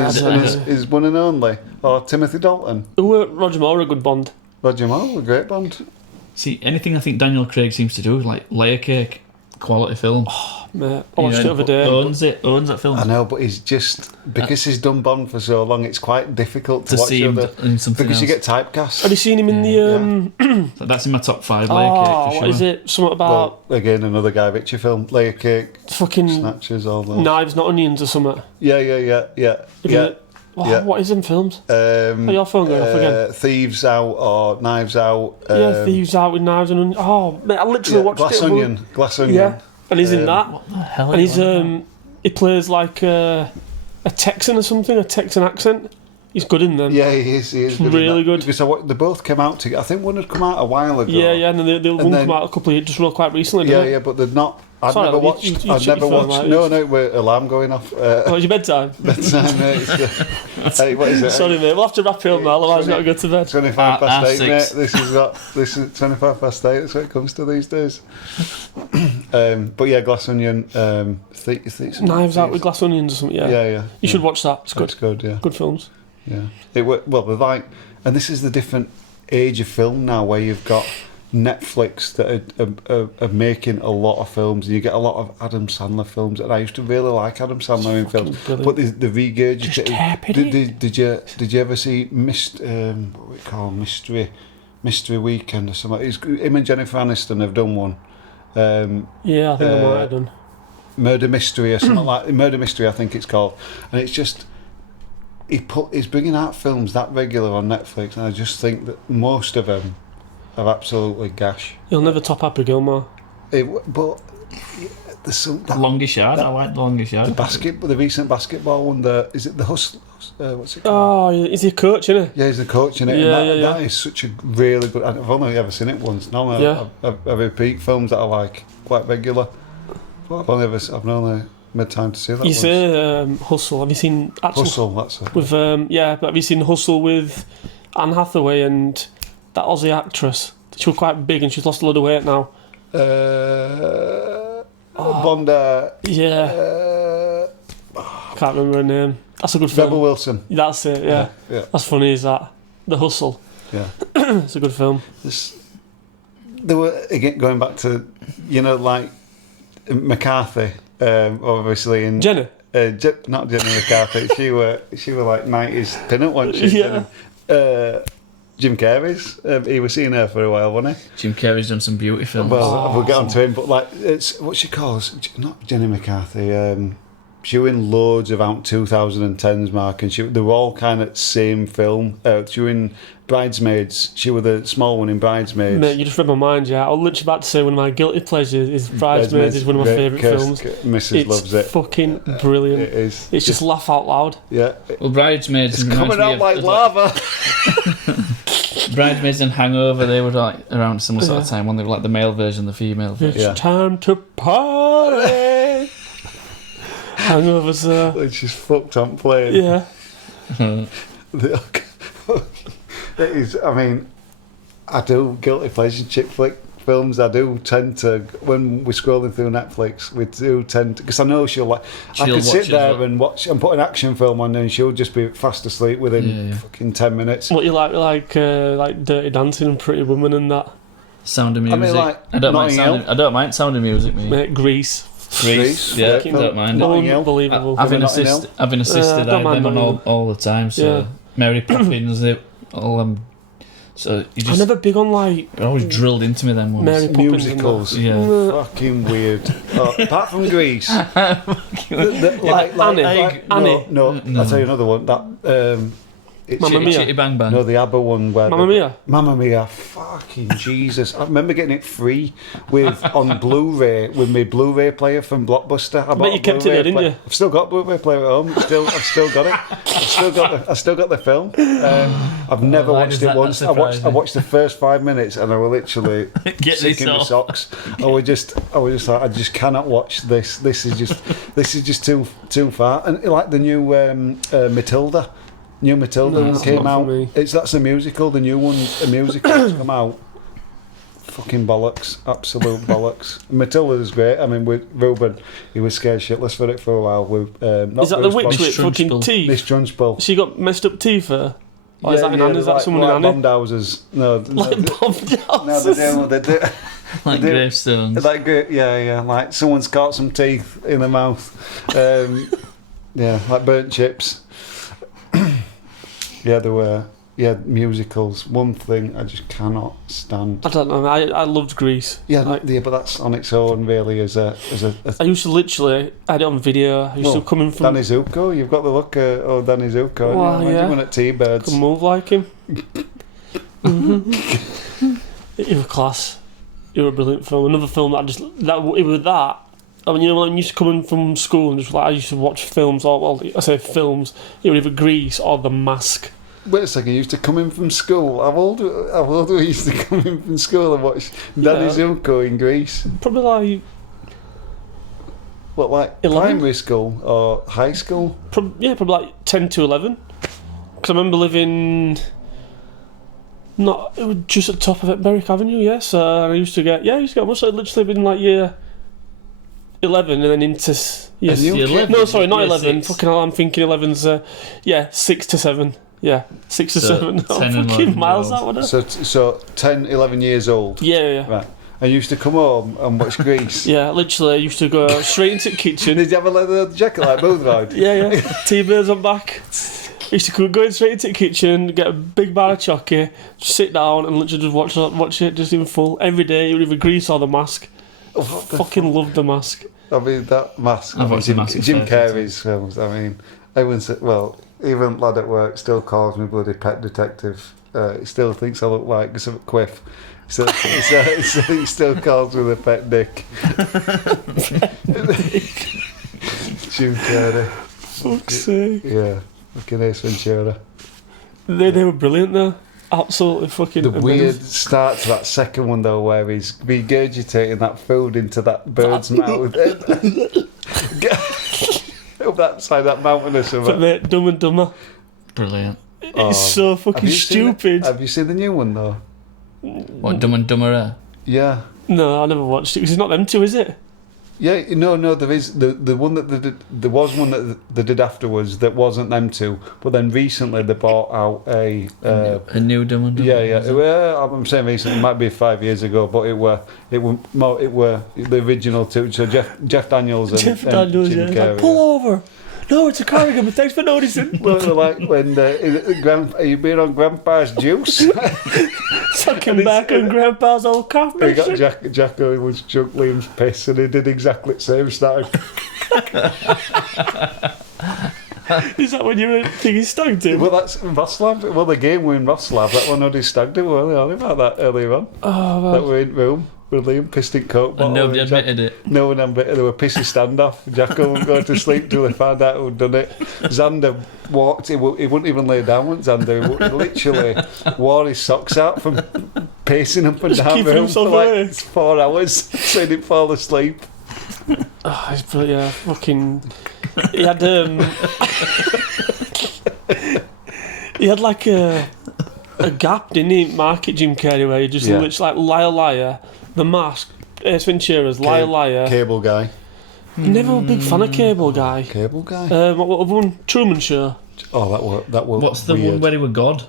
his one and only. Or Timothy Dalton. Who were Roger Moore a good Bond? Roger Moore, a great Bond. See, anything I think Daniel Craig seems to do, like Layer Cake, quality film. Mate, I watched it the other day. Owns that film. I know, but he's just because he's done Bond for so long, it's quite difficult to To watch see him other, in something because you else. get typecast. Have you seen him in the? So that's in my top 5, Layer Cake, for sure. What is it? Something about Well, again, another Guy Ritchie film, Layer Cake, fucking Snatches, all that. knives, not onions, or something. Yeah. What is in films? Are your phone going off again? Thieves Out or Knives Out. Yeah, Thieves Out with knives and onions. Oh, mate, I literally watched Glass it. Onion. Glass Onion. Yeah, and he's in that. What the hell? And is he's that? he plays like a Texan or something, a Texan accent. He's good in them. Yeah, he is good. Really in that. good. Because they both came out together. I think one had come out a while ago. Yeah, and then the one then- come out a couple of just real quite recently. Yeah, didn't it? yeah, but they're not. I'd Sorry, never you- watched. you I'd shut never your phone, watched. like, No, it's- no, with alarm going off. Oh, it's your bedtime. Bedtime, mate. Hey, what is it? Sorry, mate. We'll have to wrap it up now, otherwise we've got to go to bed. 25 past 8, mate. 6. This is 25 past 8. That's what it comes to these days. But yeah, Glass Onion. Knives Out with Glass Onions or something. Yeah. Yeah. You should watch that. It's good. That's good. Yeah. Good films. Yeah. Well, they're like, and this is the different age of film now, where you've got Netflix that are making a lot of films, and you get a lot of Adam Sandler films. And I used to really like Adam Sandler in films, brilliant. but the regurgitated. Just tap it in. Did you ever see what we call Mystery Weekend or something? It's, him and Jennifer Aniston have done one. Yeah, I think I might have done. Murder Mystery or something like Murder Mystery, I think it's called, and it's just he's bringing out films that regular on Netflix, and I just think that most of them are absolutely gash. You'll never top Happy Gilmore. But there's some Longest Yard. I like the Longest Yard. the recent basketball one. Is it the Hustle? What's it called? Oh, is he a coach, isn't Yeah, he's the coach in it. Yeah, and yeah. that is such a really good. I've only ever seen it once. Normally, Yeah. I repeat films that I like quite regular. But I've only made time to see that. he? You once. say Hustle. Have you seen actual Hustle. That's it. with but have you seen Hustle with Anne Hathaway and that Aussie actress? She was quite big and she's lost a lot of weight now. Bonda. Yeah, can't remember her name. That's a good film. Rebel Wilson. That's it. Yeah. Yeah. That's funny. Is that The Hustle? Yeah. It's a good film. There were again going back to like McCarthy, obviously in Jenna. not Jenny McCarthy. she were like 90s pin-up, wasn't she? Yeah. Jim Carrey's. He was seeing her for a while, wasn't he? Jim Carrey's done some beauty films. Well, we'll get on to him, but like it's what she calls not Jenny McCarthy. She was in loads around 2010s, Mark, and they were all kind of same film. She was in Bridesmaids. She was the small one in Bridesmaids. Mate, you just read my mind, yeah. I was literally about to say one of my guilty pleasures is Bridesmaids is one of my favourite films. Mrs. It's loves it. fucking brilliant. It is. It's just laugh out loud. Yeah. Well, Bridesmaids It's reminds coming me out of- like of, lava. Bridesmaids and Hangover, they were like around a similar sort of time when they were like the male version, the female version. It's time to party. Hangover's It's just fucked on playing. yeah. It is. I mean, I do guilty pleasure chick flick films, I do tend to, when we're scrolling through Netflix, we do tend to, because I know she'll I She'll could sit watch it there as well. and watch and put an action film on, and she'll just be fast asleep within fucking 10 minutes. What you like Dirty Dancing and Pretty Woman and that? Sound of Music. I mean, like, I don't mind Notting sound. Hill. I don't mind Sound of Music. Me. Mate, Grease. Grease. yeah, Yeah, film. don't mind it. Notting Hill. Unbelievable. Having Notting Hill. assisted, having assisted, I I don't have mind them on Notting all the time. So Yeah. Mary Poppins, all so you I'm just never big on like they're always drilled into me. Them ones. Mary Poppins Musicals. and Yeah. Fucking weird. Oh, apart from Greece. Annie. No, I'll tell you another one. That it's Mamma Mia. Chitty Bang Bang. No, the ABBA one where Mamma Mia. Mamma Mia, fucking Jesus! I remember getting it free on Blu-ray with my Blu-ray player from Blockbuster. I bet you kept it there, didn't you? I've still got a Blu-ray player at home. I've still got it. I've still got the film. I've never why watched does it that not once. I surprise me? watched the first 5 minutes and I was literally Get sick this in my off. socks. I was just like, I just cannot watch this. This is just too far. And like the new Matilda. New Matilda No, one that's came not out. for me. That's a musical. The new one, a musical has come out. Fucking bollocks, absolute bollocks. Matilda is great. I mean, with Ruben, he was scared shitless for it for a while. With not Is that the Bruce witch Box- with fucking Trunchbull. teeth? Miss Trunchbull. She got messed up teeth for? Or is that in Annie? Is that like, someone like in Annie? bomb dowsers. No, Like Bob no, they do. Like They do- gravestones. Like yeah, like someone's caught some teeth in the mouth. Yeah, like burnt chips. Yeah, there were musicals. One thing I just cannot stand. I don't know. I loved Grease. Yeah, Like, but that's on its own really as a I used to literally I had it on video. I used to come in from Danny Zuko. You've got the look of Danny Zuko. Well, Imagine yeah. when at T-Birds. could move like him. You were class. You were a brilliant film. Another film that it was that. I mean, you know, when I used to come in from school and just like I used to watch films, or well, I say films. It was either Grease or The Mask. Wait a second, you used to come in from school. How old were you used to come in from school and watch Danny Yeah. Zuko in Greece? Probably like What, like 11? primary school or high school? probably like 10 to 11. Because I remember living. It was just at the top of Berwick Avenue, yes. And I used to get. I must have literally been like year 11 and then into. Yes. And you- The 11, No, sorry, not year 11. six. Fucking hell, I'm thinking 11's. 6 to 7. Yeah, 6 to So, 7. 10 and Fucking 11 miles years out with it. So 10, 11 years old. Yeah. Right. And you used to come home and watch Grease. Yeah, literally, I used to go straight into the kitchen. Did you have a leather jacket like Boothroyd? Yeah. T-Birds on back. Used to go straight into the kitchen, get a big bar of chocky, just sit down and literally just watch it just in full every day. It would either Grease or The Mask. Fucking loved The Mask. I mean, that Mask. I've watched Jim, The Mask a Jim fair Carrey's films. I mean, everyone said, well, even lad at work still calls me bloody pet detective. He still thinks I look like some Quiff. So he still calls me the pet dick. Jim Carrey. Fuck's sake. Yeah. Fucking Ace Ventura. They were brilliant though. Absolutely fucking The amazing. weird start to that second one though, where he's regurgitating that food into that bird's mouth. Up that side of that mountain or But something. mate, Dumb and Dumber. Brilliant. It's so fucking stupid. Have you seen the new one though? What, Dumb and Dumber? Yeah. No, I never watched it because it's not them two, is it? Yeah, no, there is the one that they did, there was one that they did afterwards that wasn't them two, but then recently they brought out a new Dumb and Dumber? yeah. Well, I'm saying recently, it might be 5 years ago, but it were the original two. So Jeff Daniels and Jeff and Daniels, Jim yeah. Carrey. Like, pull over. No, it's a cardigan, but thanks for noticing. Well, they're like when you been on Grandpa's juice? Sucking back on Grandpa's old calf He got mixture. Jacko was drunk Liam's piss, and he did exactly the same. Started Is that when you were thinking stag do? well, that's in Vaslav. Well, the game were in Vaslav. That one had his stag do. We're only about that earlier on. Oh, That man. were in room with Liam pissed in coke bottle. And nobody and Jack- admitted it. No one admitted. There were pissy standoff. Jacko wouldn't go to sleep till they found out who'd done it. Xander walked. He wouldn't even lay down with Xander. He literally wore his socks out from pacing up and Just down keeping room himself for like awake. 4 hours, so he didn't fall asleep. Oh, it's brilliant. Yeah, fucking. He had he had like a gap, didn't he? Market Jim Carrey, where he just Yeah. literally like liar, The Mask, Ace Ventura's, Liar Liar. Cable Guy. Never a big fan of Cable Guy. Cable Guy. What other one? Truman Show. Oh, that was What's the weird. one where he were God?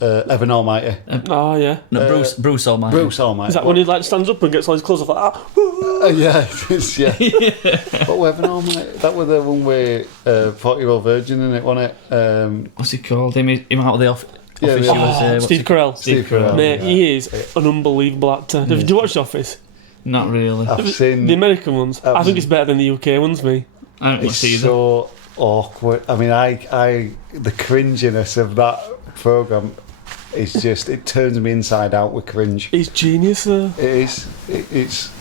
Evan Almighty. Oh yeah. No, Bruce Almighty. Bruce Almighty. Is that when he like stands up and gets all his clothes off like that? Yeah, it is, yeah. What was Evan Almighty? That was the one with 40-year-old virgin in it, wasn't it? What's he called? Him out of the office. Yeah, He yeah. was, what's Steve he- Carell. Steve Carell. Mate, yeah. he is an unbelievable actor. Did you watch The Office? Not really. I've seen. The American ones. I think it's better than the UK ones, me. I don't It's see either. so awkward. I mean, the cringiness of that program is just, it turns me inside out with cringe. He's genius though. It is. It's.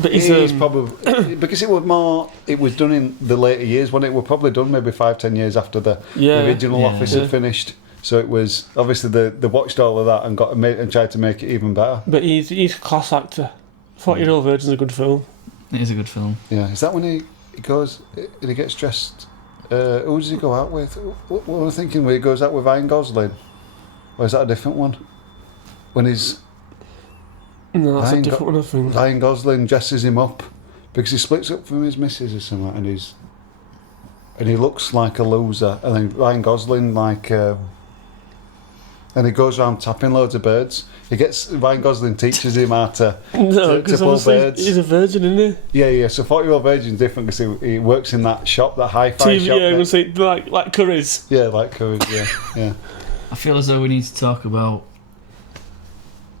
But It he's is probably because it was done in the later years when it were probably done maybe 5-10 years after the original Yeah. Office Yeah. had finished. So it was obviously they watched all of that and tried to make it even better. But he's a class actor. 40-year-old Virgin's a good film. It is a good film. Yeah, is that when he goes and he gets dressed? Who does he go out with? What am I thinking? Where he goes out with Ryan Gosling, or is that a different one? When he's No, that's Ryan a different one, I think. Ryan Gosling dresses him up because he splits up from his missus or something, and he looks like a loser, and then Ryan Gosling and he goes around tapping loads of birds. Ryan Gosling teaches him how to No, to because pull obviously birds. he's a virgin, isn't Yeah. So 40-year-old virgin's different because he works in that shop, that hi-fi he? shop. Yeah, I'm that- gonna say like Curry's. yeah, like Courage. Yeah. I feel as though we need to talk about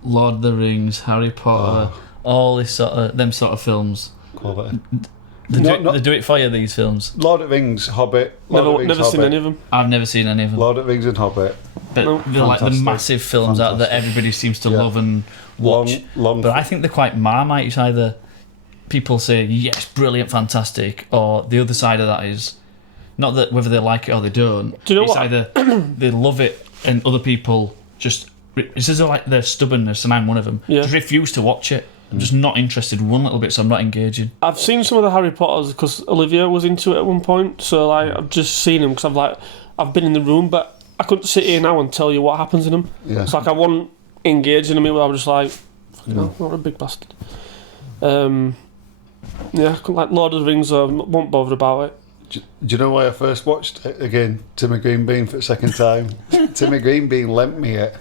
Lord of the Rings, Harry Potter, all this them sort of films. Quality. They do it for you, these films. Lord of the Rings, Hobbit. Lord of the Rings, Never seen Hobbit. any of them. I've never seen any of them. Lord of the Rings and Hobbit. But No. they're like the Fantastic. massive films out that everybody seems to Yeah. love and watch. Long. But I think they're quite Marmite. It's either people say, yes, brilliant, fantastic, or the other side of that is not that whether they like it or they don't. Do you know it's what? either they love it and other people just. It's as though like their stubbornness, and I'm one of them, Yeah. just refuse to watch it. I'm just not interested one little bit, so I'm not engaging. I've seen some of the Harry Potters because Olivia was into it at one point. So like, I've just seen them because I've been in the room, but I couldn't sit here now and tell you what happens in them. Yeah. It's like I wasn't engaged in them. I was just like, fucking hell, what a big bastard. Yeah, I couldn't, like Lord of the Rings. I wasn't bothered about it. Do you know why I first watched it again? Timmy Green Bean for the second time. Timmy Green Bean lent me it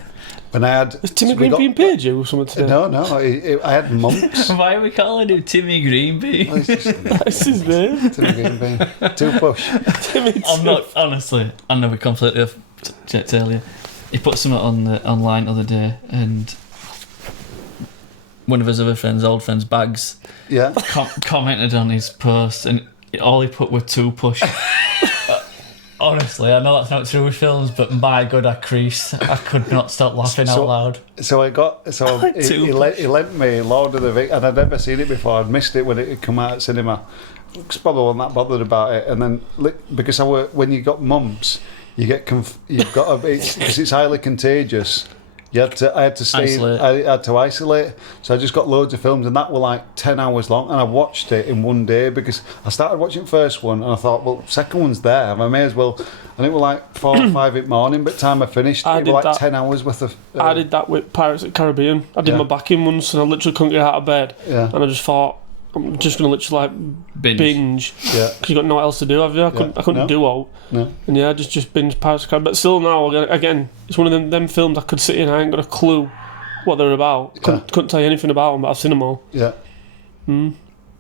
when I had. Is Timmy we Green got- being paid you or something today? No, I had mumps. Why are we calling him Timmy Greenby? Well, it's just That's his name. Timmy Green Bean. Too push. Timmy. I'm not honestly. I know we completely off checked earlier. He put something on the online the other day, and one of his other friends, old friends, Bags, Yeah. commented on his post, and all he put were two push. Honestly, I know that's not true with films, but my God, I creased. I could not stop laughing out loud. So he lent me Lord of the Rings, and I'd never seen it before. I'd missed it when it had come out at cinema. Just probably wasn't that bothered about it. And then because when you got mumps, you've got a bit because it's highly contagious. I had to stay. Isolate. I had to isolate. So I just got loads of films, and that were like 10 hours long. And I watched it in one day because I started watching the first one, and I thought, well, second one's there. I may as well. And it was like 4 or 5 in the morning. By the time I finished, I it did was like that. 10 hours worth of. I did that with Pirates of the Caribbean. I did Yeah. my back in once, and I literally couldn't get out of bed. Yeah. And I just thought, I'm just gonna literally binge. Yeah. Because you got no else to do, have you? I couldn't No. do all. No. And yeah, I just binge Pirates of the Caribbean. But still now, again, it's one of them films I could sit in and I ain't got a clue what they're about. Couldn't tell you anything about them, but I've seen them all. Yeah. Mm.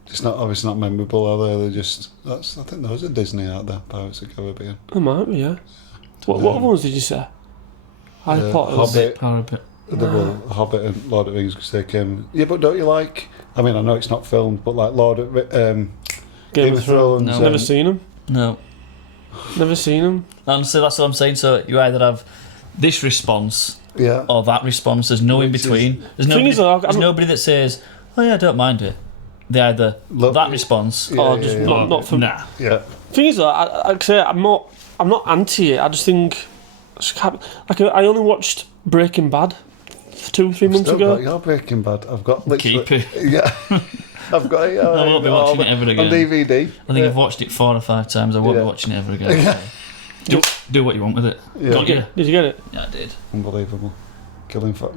It's not obviously not memorable, are they? They're just I think there was a Disney out there, Pirates of the Caribbean. It might be, yeah. What other ones did you say? Harry Potter. Hobbit, Hobbit. the Hobbit and Lord of the Rings because they came. Yeah, but don't you like? I mean, I know it's not filmed, but like Game of Thrones. No. Never seen them. No. Never seen them. Honestly, that's what I'm saying. So you either have this response Yeah. or that response. There's no in Which is- between. There's Thing nobody, is, though, there's nobody that says, "Oh yeah, I don't mind it." They either Look- that response Yeah, or yeah, just yeah. not for nah. Yeah. Thing is, though, I'd say I'm not anti it. I just think I only watched Breaking Bad 2-3 months Still ago. got your Breaking Bad. I've got literally. Keep it. Yeah. I've got it. I won't be watching it ever on again. DVD. I think I've watched it 4 or 5 times. I won't Yeah. be watching it ever again. Do what you want with it. Yeah. Got you. Did you get it? Yeah, I did. Unbelievable. Killing for.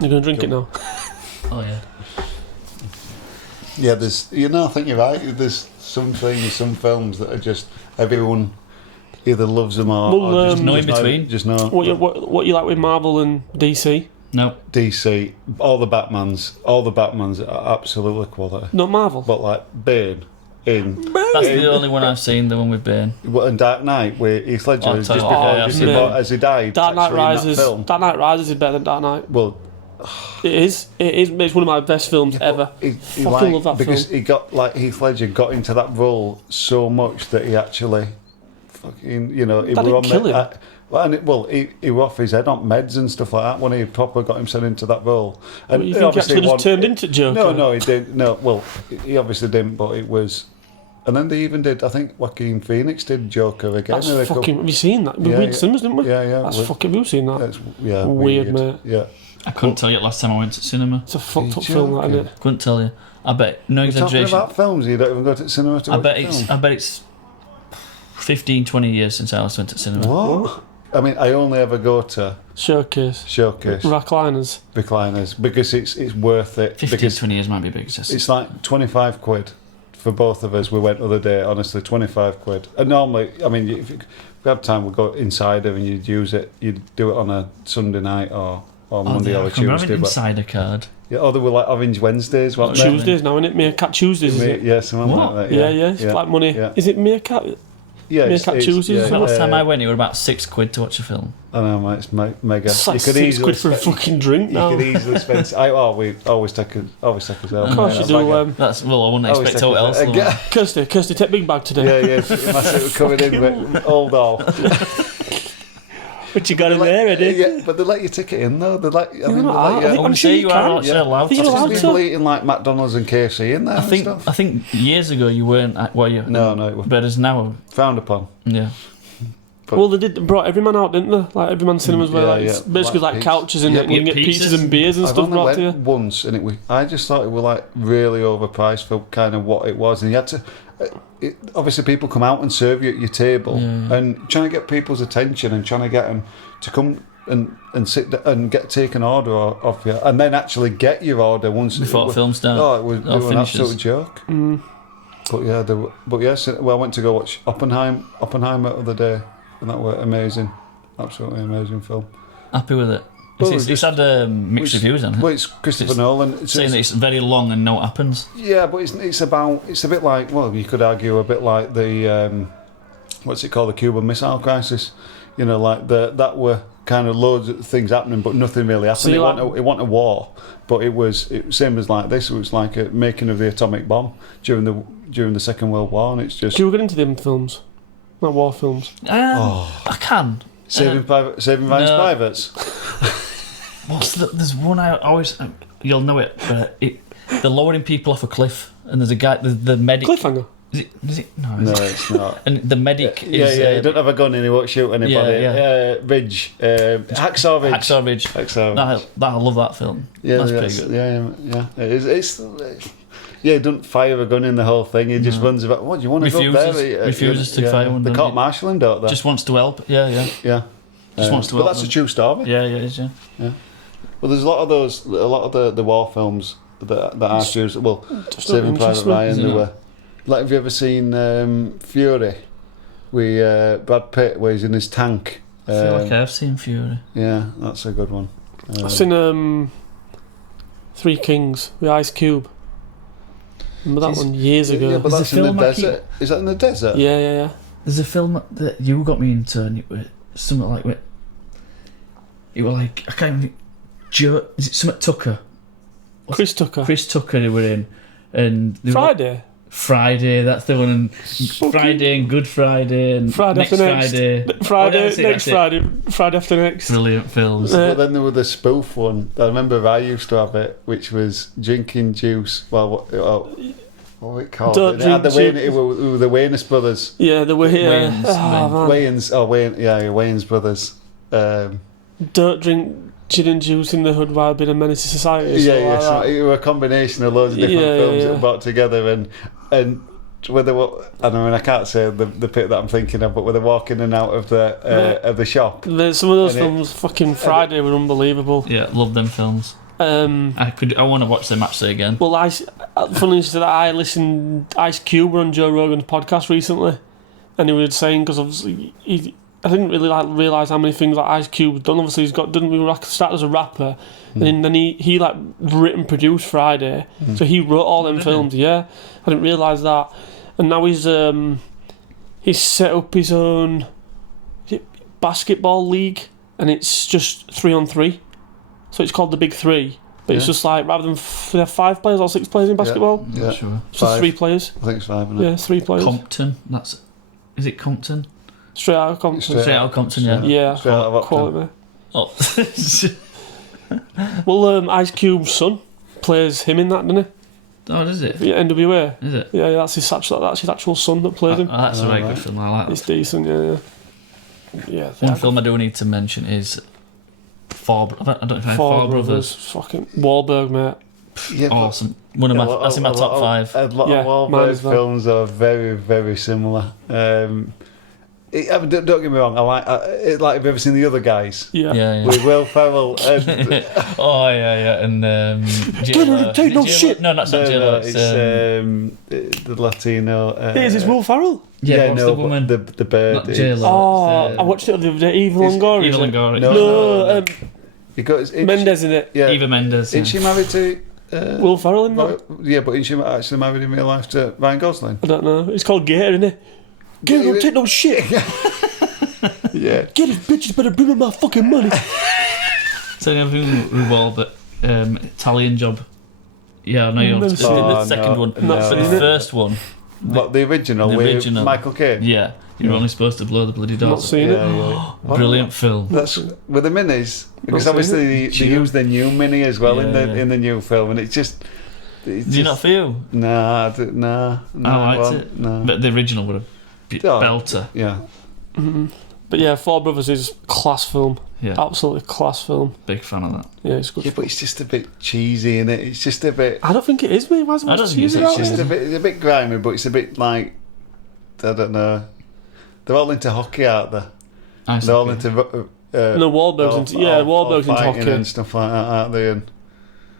You're gonna drink it now. Oh yeah. Yeah, I think you're right. There's some things, some films that are just everyone either loves them or just no in between. Just no. What you like with Marvel and DC? No. DC, all the Batmans are absolutely quality. Not Marvel. But like Bane That's the only one I've seen. The one with Bane. and Dark Knight, where Heath Ledger just before as he died. Dark Knight actually, in that Rises. film. Dark Knight Rises is better than Dark Knight. Well, It is. It's one of my best films ever. he Fucking love that because film. he got Heath Ledger got into that role so much that he actually fucking he That didn't kill him. He was off his head on meds and stuff like that when he proper got himself into that role. And You think he actually just turned into Joker? No, he didn't. No, well, he obviously didn't, but it was. And then they even did. I think Joaquin Phoenix did Joker again. That's fucking. Have you seen that? We went to cinemas, didn't we? Yeah. That's fucking. Have you seen that? That's Weird, mate. Yeah. I couldn't tell you the last time I went to cinema. It's a fucked up You're film, that, isn't joking. it? Couldn't tell you. I bet. No We're talking exaggeration. about films. You don't even go to the cinema to I watch bet a it's. film. I bet it's 15, 20 years since I last went to cinema. What? I mean, I only ever go to Showcase. Recliners. recliners because it's worth it. 15, Because 20 years might be a bit excessive. it's like 25 quid for both of us. We went the other day, honestly, 25 quid. And normally, I mean, if we had time, we'd go inside and you'd use it. You'd do it on a Sunday night or Monday or I can remember Tuesday. an But, insider card. yeah, they were like Orange Wednesdays, weren't they? Tuesdays now, isn't it? Meerkat Tuesdays, is it? Yeah, something What? like that. Yeah. It's like money. Yeah. Is it Meerkat? Yeah, Meerkat Tuesdays, The last time I went, it was about £6 to watch a film. I know, mate, it's mega. It's like £6 for a fucking drink now. You could easily spend. We always take us out. Of course you do. That's well, I wouldn't Always expect take what us else. out. though. Kirsty, take big bag today. Yeah, massive coming in with old all. What you got in there, Eddie? Yeah, but they let you ticket in though. They let. I mean, not they let allowed. you. I'm sure you can. actually allowed Think to. you're allowed There's to? people eating like McDonald's and KFC in there. I think and stuff. I think years ago you weren't. Were you? No, it was But as now, frowned upon. yeah. Well, they brought Everyman out, didn't they? Like Everyman cinemas were Yeah, it's yeah. basically Like like pizza. couches in Yeah, it, and you can get but pizzas pizzas- and beers and I've stuff only brought to went you. once, and I just thought it was like really overpriced for kind of what it was, and you had to. Obviously, people come out and serve you at your table, and trying to get people's attention and trying to get them to come and sit and take an order off you, and then actually get your order once Before the film starts. Oh, it was Or an finishes. absolute joke. But yeah, I went to go watch Oppenheimer the other day, and that was amazing, absolutely amazing film. Happy with it. Well, It's had mixed reviews on it. Well, it's Christopher Nolan. It's, Saying that it's very long and no happens. yeah, but it's a bit like, well, you could argue a bit like the what's it called, the Cuban Missile Crisis. You know, like that were kind of loads of things happening, but nothing really happened. So It wasn't a war, but it was same as like this. It was like a making of the atomic bomb during the Second World War, and it's just Do you get into them films? Like war films? I can. Saving Ryan's no. Privates. There's one I always. You'll know it, but they're lowering people off a cliff, and there's a guy, the medic. Cliffhanger. Is it? No, No, is it? it's not. And the medic is. Yeah, he don't have a gun and he won't shoot anybody. Yeah. Ridge, Hacksaw Ridge. Hacksaw Ridge. Hacksaw Ridge. I love that film. Yeah, That's that's pretty good. Yeah. It is. It's yeah, he doesn't fire a gun in the whole thing. He just runs about. What do you want to go up there? Refuses to fire one. The don't court you? martialing, don't they? Just wants to help. Yeah. yeah. Just wants to But help that's them. a true story. Yeah, it is. Yeah. Well, there's a lot of the war films that are true. Well, Just Saving not Private interesting. Ryan. Isn't There it? were. Like, have you ever seen Fury? With Brad Pitt, where he's in his tank. I feel like I've seen Fury. Yeah, that's a good one. I've seen Three Kings with Ice Cube. Remember that Jeez. one years ago? Yeah, but There's that's a in the film I desert. Is that in the desert? Yeah. There's a film that you got me into, and it was something like it was like I can't even. Is it something Tucker? Chris Tucker. Chris Tucker they were in, and they were- Friday. That's the one. And Friday and Good Friday and Friday next after next. Friday. Friday, Oh, that's it, next that's it. Friday. Friday after next. Brilliant films. But then there was the spoof one. I remember I used to have it, which was drinking juice. Well, what was it called? Don't It had the drink Wayne, it were the Wayans brothers. Yeah, they were here. Wayans, Wayans brothers. Don't drink gin and juice in the hood while being a menace to society. Yeah, something yeah. like So that. it was a combination of loads of different Yeah, films yeah. that were brought together, and whether I can't say the bit that I'm thinking of, but where they're walking in and out of the shop. Some of those And films, fucking Friday, were unbelievable. Yeah, love them films. I want to watch them actually again. Well, funny is that I listened. Ice Cube were on Joe Rogan's podcast recently, and he was saying, because obviously I didn't really realise how many things like Ice Cube's done. Obviously, he's started as a rapper, and then he like written, produced Friday, so he wrote all them films. Yeah, I didn't realise that, and now he's set up his own basketball league, and it's just 3-on-3, so it's called the Big Three. But it's just like, rather than 5 players or 6 players in basketball, Yeah. Sure. it's just 3 players. I think it's 5, isn't it? Yeah, 3 players. Compton. Is it Compton? Straight out of Compton. Straight out of Compton, yeah. Yeah, Straight out of quality. Oh. Well, Ice Cube's son plays him in that, doesn't Oh, is it? he? Yeah, NWA. Is it? Yeah, that's his actual son that plays him. Oh, that's a very good film. I like It's that. decent, yeah. Yeah, One film I do need to mention is I don't know if I have Four Four Brothers. Brothers. Fucking Wahlberg, mate. Yeah, but- Awesome. One of my, that's in my top 5. A lot Yeah, of mine Wahlberg as well. films are very, very similar. Don't get me wrong. Have you ever seen The Other Guys? Yeah. Yeah, With Will Ferrell and Oh, yeah. And Get her to take no shit. No, that's not J-Lo. it's the Latino. Is this Will Ferrell? Yeah, what's the woman? The bird. Not is- J-Lo. Oh, it's, I watched it the other day. Eva Longoria. Eva is it? Longoria. No. No, You got Mendes in it. Yeah. Eva Mendes. Isn't she married to? Will Ferrell in that? Yeah, but isn't she actually married in real life to Ryan Gosling? I don't know. It's called Gator, isn't it? Gator don't take no shit. Yeah. Get it, bitches better bring me my fucking money. So another thing with Wahlberg, Italian Job. Yeah, I know you're Never seen it. the second one. Not But seen the it. first one, What, the original The with original. Michael Caine? yeah, you're only supposed to blow the bloody Not doors. seen Yeah, it. yeah. Brilliant film. That's with the minis, because seen obviously they use the new mini as well in Yeah. the new film, and it's just. It's Do you not feel? Nah, I liked it. No. But the original would have been Oh. belter. Yeah. But yeah, Four Brothers is class film. Yeah, Absolutely class film. big fan of that. Yeah, it's good. Yeah, but it's just a bit cheesy, innit? It's just a bit. I don't think it is, mate. Why is it I don't think it's It's cheesy. just a bit grimy, but it's a bit like. I don't know. They're all into hockey, aren't they? Ice They're all hockey. into. No, Wahlberg's into Wahlberg's into fighting hockey. and stuff like that, aren't they? And,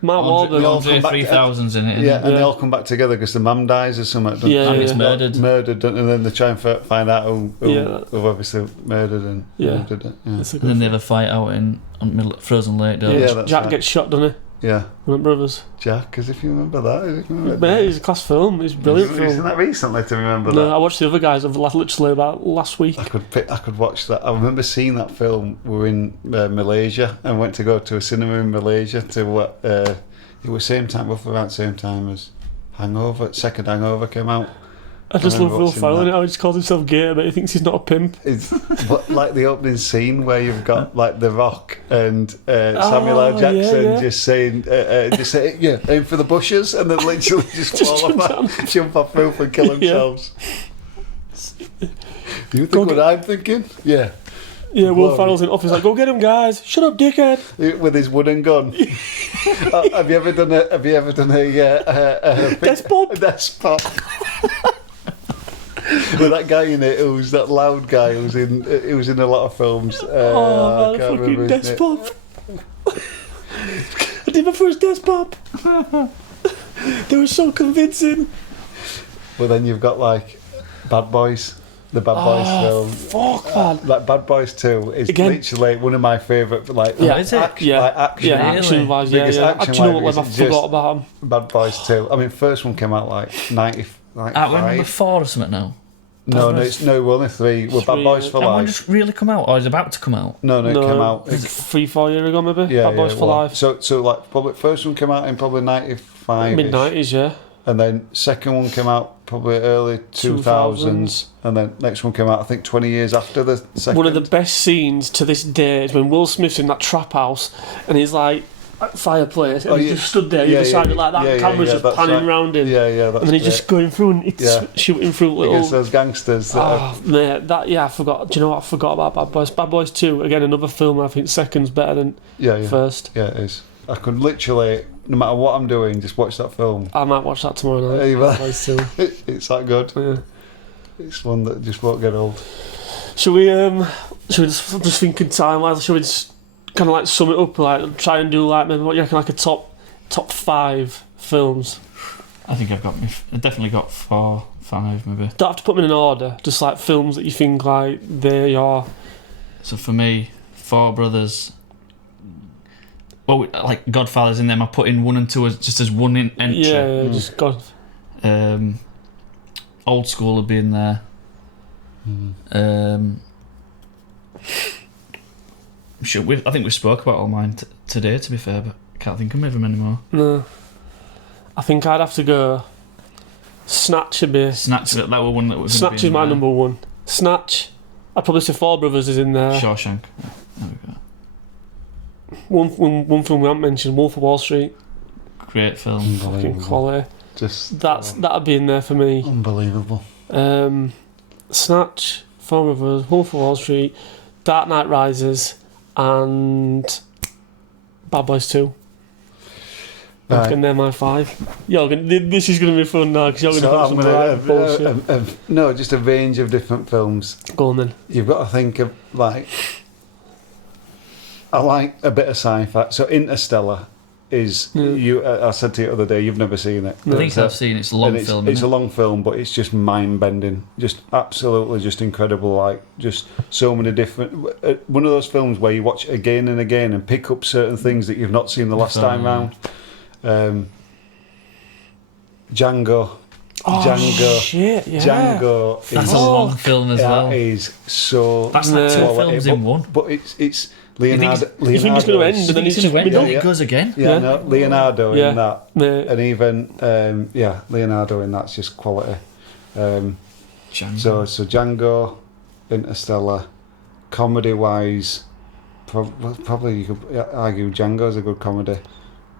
Mark Andre Wahlberg. come back- 3000's in it. Isn't yeah, it? and they Yeah. all come back together because the mum dies or something. don't Yeah, they? And yeah. it's murdered. Murdered, and then they try and find out who Yeah. obviously murdered and Yeah. who did it. Yeah. It's a And good then they film. have a fight out on middle Frozen Lake, don't Yeah, they? that's Jack right. gets shot, doesn't Yeah, he? With Brothers. Jack, as if you remember that. If you remember Mate, it's a class film. It's a brilliant Isn't film. that recently to remember No, that? I watched the other guys of literally about last week. I could watch that. I remember seeing that film. We were in Malaysia and went to go to a cinema in Malaysia to it was roughly around the same time as Hangover. Second Hangover came out. I just remember love Will watching Ferrell that. in it. How he just calls himself Gator, but he thinks he's not a pimp. It's but like the opening scene where you've got like The Rock and Samuel L. Oh, Jackson yeah. just saying, yeah, aim for the bushes, and then literally just Just fall jump off, jump off roof and kill Yeah. themselves. You think Go what get- I'm thinking? Yeah, Yeah, Will Whoa. Ferrell's in office like, go get him, guys. Shut up, dickhead. with his wooden gun. Have you ever done a Despot? Death pop? With that guy in it, who's that loud guy who was in a lot of films. Oh, I man, can't fucking remember his desk name. pop. I did my first desk pop. They were so convincing. But then you've got like Bad Boys, the Bad Boys film. Fuck, man. Like Bad Boys 2 is Again. literally one of my favourite. Like Yeah, is it? action, Yeah, like action. yeah, Really? action wise, yeah, Biggest yeah. action Do you know wise what? I is forgot just- about him. Bad Boys 2. I mean, first one came out like 90. Like We're on number five. 4 or something now. No, we're only 3. We're Bad Three, Boys yeah. for And one Life. just really come out, or is about to come out? No, it came out. 3-4 years ago, maybe. Yeah, Bad Boys yeah, for well, Life. So like probably first one came out in probably 95. Mid 90s, yeah. And then second one came out probably early 2000s, and then next one came out I think 20 years after the second. One of the best scenes to this day is when Will Smith's in that trap house and he's like at the fireplace and Oh, he's yeah. just stood there, Yeah, either side yeah, of like that, yeah, the camera's yeah, just that's panning right. round him. Yeah, that's And then he's just going through and it's Yeah. shooting through little. against those gangsters. That are, Oh, mate, I forgot. Do you know what I forgot about Bad Boys? Bad Boys 2, again, another film I think second's better than yeah, first. yeah, it is. I could literally, no matter what I'm doing, just watch that film. I might watch that tomorrow night. Hey, Bad man. Boys 2. It's that good. Yeah. It's one that just won't get old. Should we just thinking time wise, should we just kind of like sum it up, like try and do like maybe what you reckon, like a top 5 films. I think I've definitely got 4, 5 maybe. Don't have to put them in an order. Just like films that you think like they are. So for me, Four Brothers. Well, like Godfather's in them. I put in 1 and 2 as one in entry. Yeah, just God. Old School would be in there. I think we spoke about all mine today, to be fair, but I can't think of them anymore. No. I think I'd have to go. Snatch a bit. Snatch, that were one that was. Snatch is my number 1. Snatch. I'd probably say Four Brothers is in there. Shawshank. There we go. One film we haven't mentioned, Wolf of Wall Street. Great film. Fucking quality. Just That'd be in there for me. unbelievable. Snatch, Four Brothers, Wolf of Wall Street, Dark Knight Rises, and Bad Boys 2. Right. And they're my 5. This is going to be fun now because you're going to put some right bullshit. No, just a range of different films. Go on then. You've got to think of like. I like a bit of sci-fi. So Interstellar is you. I said to you the other day, you've never seen it. I think I've seen it. It's a long film. It's a long film, but it's just mind-bending. Just absolutely, just incredible. Like just so many different. One of those films where you watch it again and again and pick up certain things that you've not seen the last time round. Django. Oh, Django. Shit, yeah. Django. That's a long film as well. That is so. That's like 2 films in one. But it's Leonardo. You think it's going to end and then it's just middle? It goes again. Yeah, no, Leonardo in that, Yeah. and even Leonardo in that's just quality. Django. So Django, Interstellar, comedy wise, probably you could argue Django's a good comedy.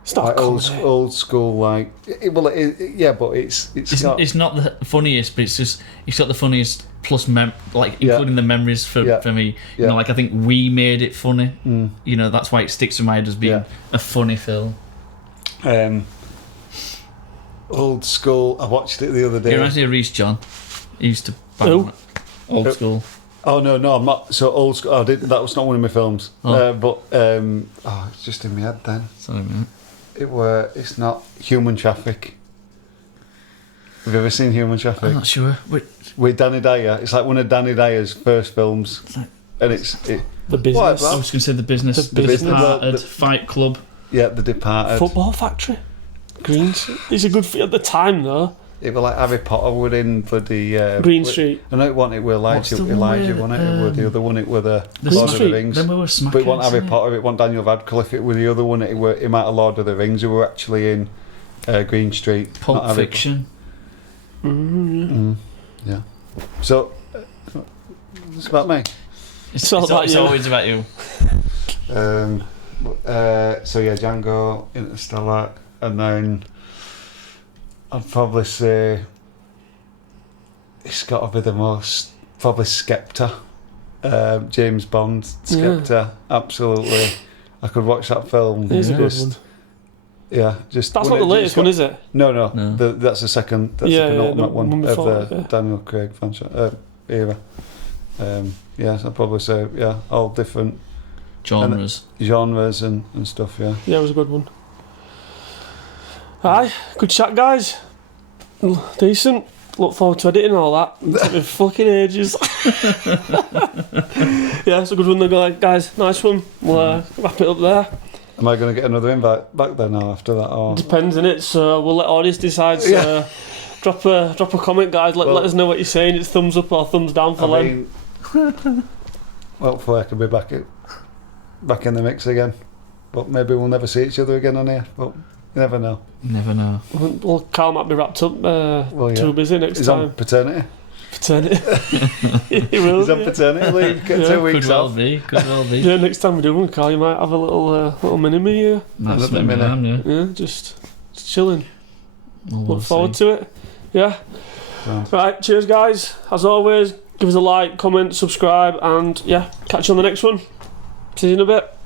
It's not Like comedy. old school, like but it's got, It's not the funniest, but it's got the funniest plus including the memories for me. You know, like I think we made it funny. You know, that's why it sticks in my head as being a funny film. Old school. I watched it the other day. It reminds me of Reece John. He used to Who? Old School. Oh no, I'm not. So old school. That was not one of my films. Oh. It's just in my head then. Sorry, man. It's not Human Traffic. Have you ever seen Human Traffic? I'm not sure. With Danny Dyer. It's like one of Danny Dyer's first films, and it's The Business. I was going to say The Business. The Business. Departed, Fight Club. The Departed. Football Factory. Greens. It's a good at the time though. It was like Harry Potter would in bloody Green Street. I know it wasn't. It were What's Elijah. the one Elijah, with, wasn't it? It were the other one. It were the The Lord of Street. the Rings. Then we were smacking. But it wasn't Harry Potter. It wasn't Daniel Radcliffe. It was the other one. It were him out of Lord of the Rings. Who were actually in Green Street. not Pulp Harry Fiction. Yeah. So it's about me. It's all about you. always about you. Django, Interstellar, and then I'd probably say it's got to be the most probably Skepta, James Bond Skepta. Absolutely, I could watch that film. It is a good one. Yeah, just That's not the latest one, is it? No. No. That's the second. That's Yeah, the penultimate the one one of before, the Daniel Craig franchise era. So I'd probably say all different Genres. genres and stuff. Yeah. Yeah, it was a good one. Aye, good chat, guys. Decent. Look forward to editing all that. It took me fucking ages. Yeah, it's a good one though, guys. Nice one. We'll wrap it up there. Am I going to get another invite back there now after that? Or? Depends, innit? So we'll let audience decide. So drop a comment, guys. Let us know what you're saying. It's thumbs up or thumbs down for Len. Hopefully I can be back in the mix again. But maybe we'll never see each other again on here. But you never know. Never know. Well, Carl might be wrapped up. Too busy next He's time. on paternity. Paternity. He will. He's on paternity leave. Get 2 weeks Could well off. be. Could well be. Yeah, next time we do one, Carl, you might have a little mini here. That's Another what I mean, yeah. Yeah, just chilling. Well, Look forward to it. Yeah. So. Right, cheers, guys. As always, give us a like, comment, subscribe, and yeah, catch you on the next one. See you in a bit.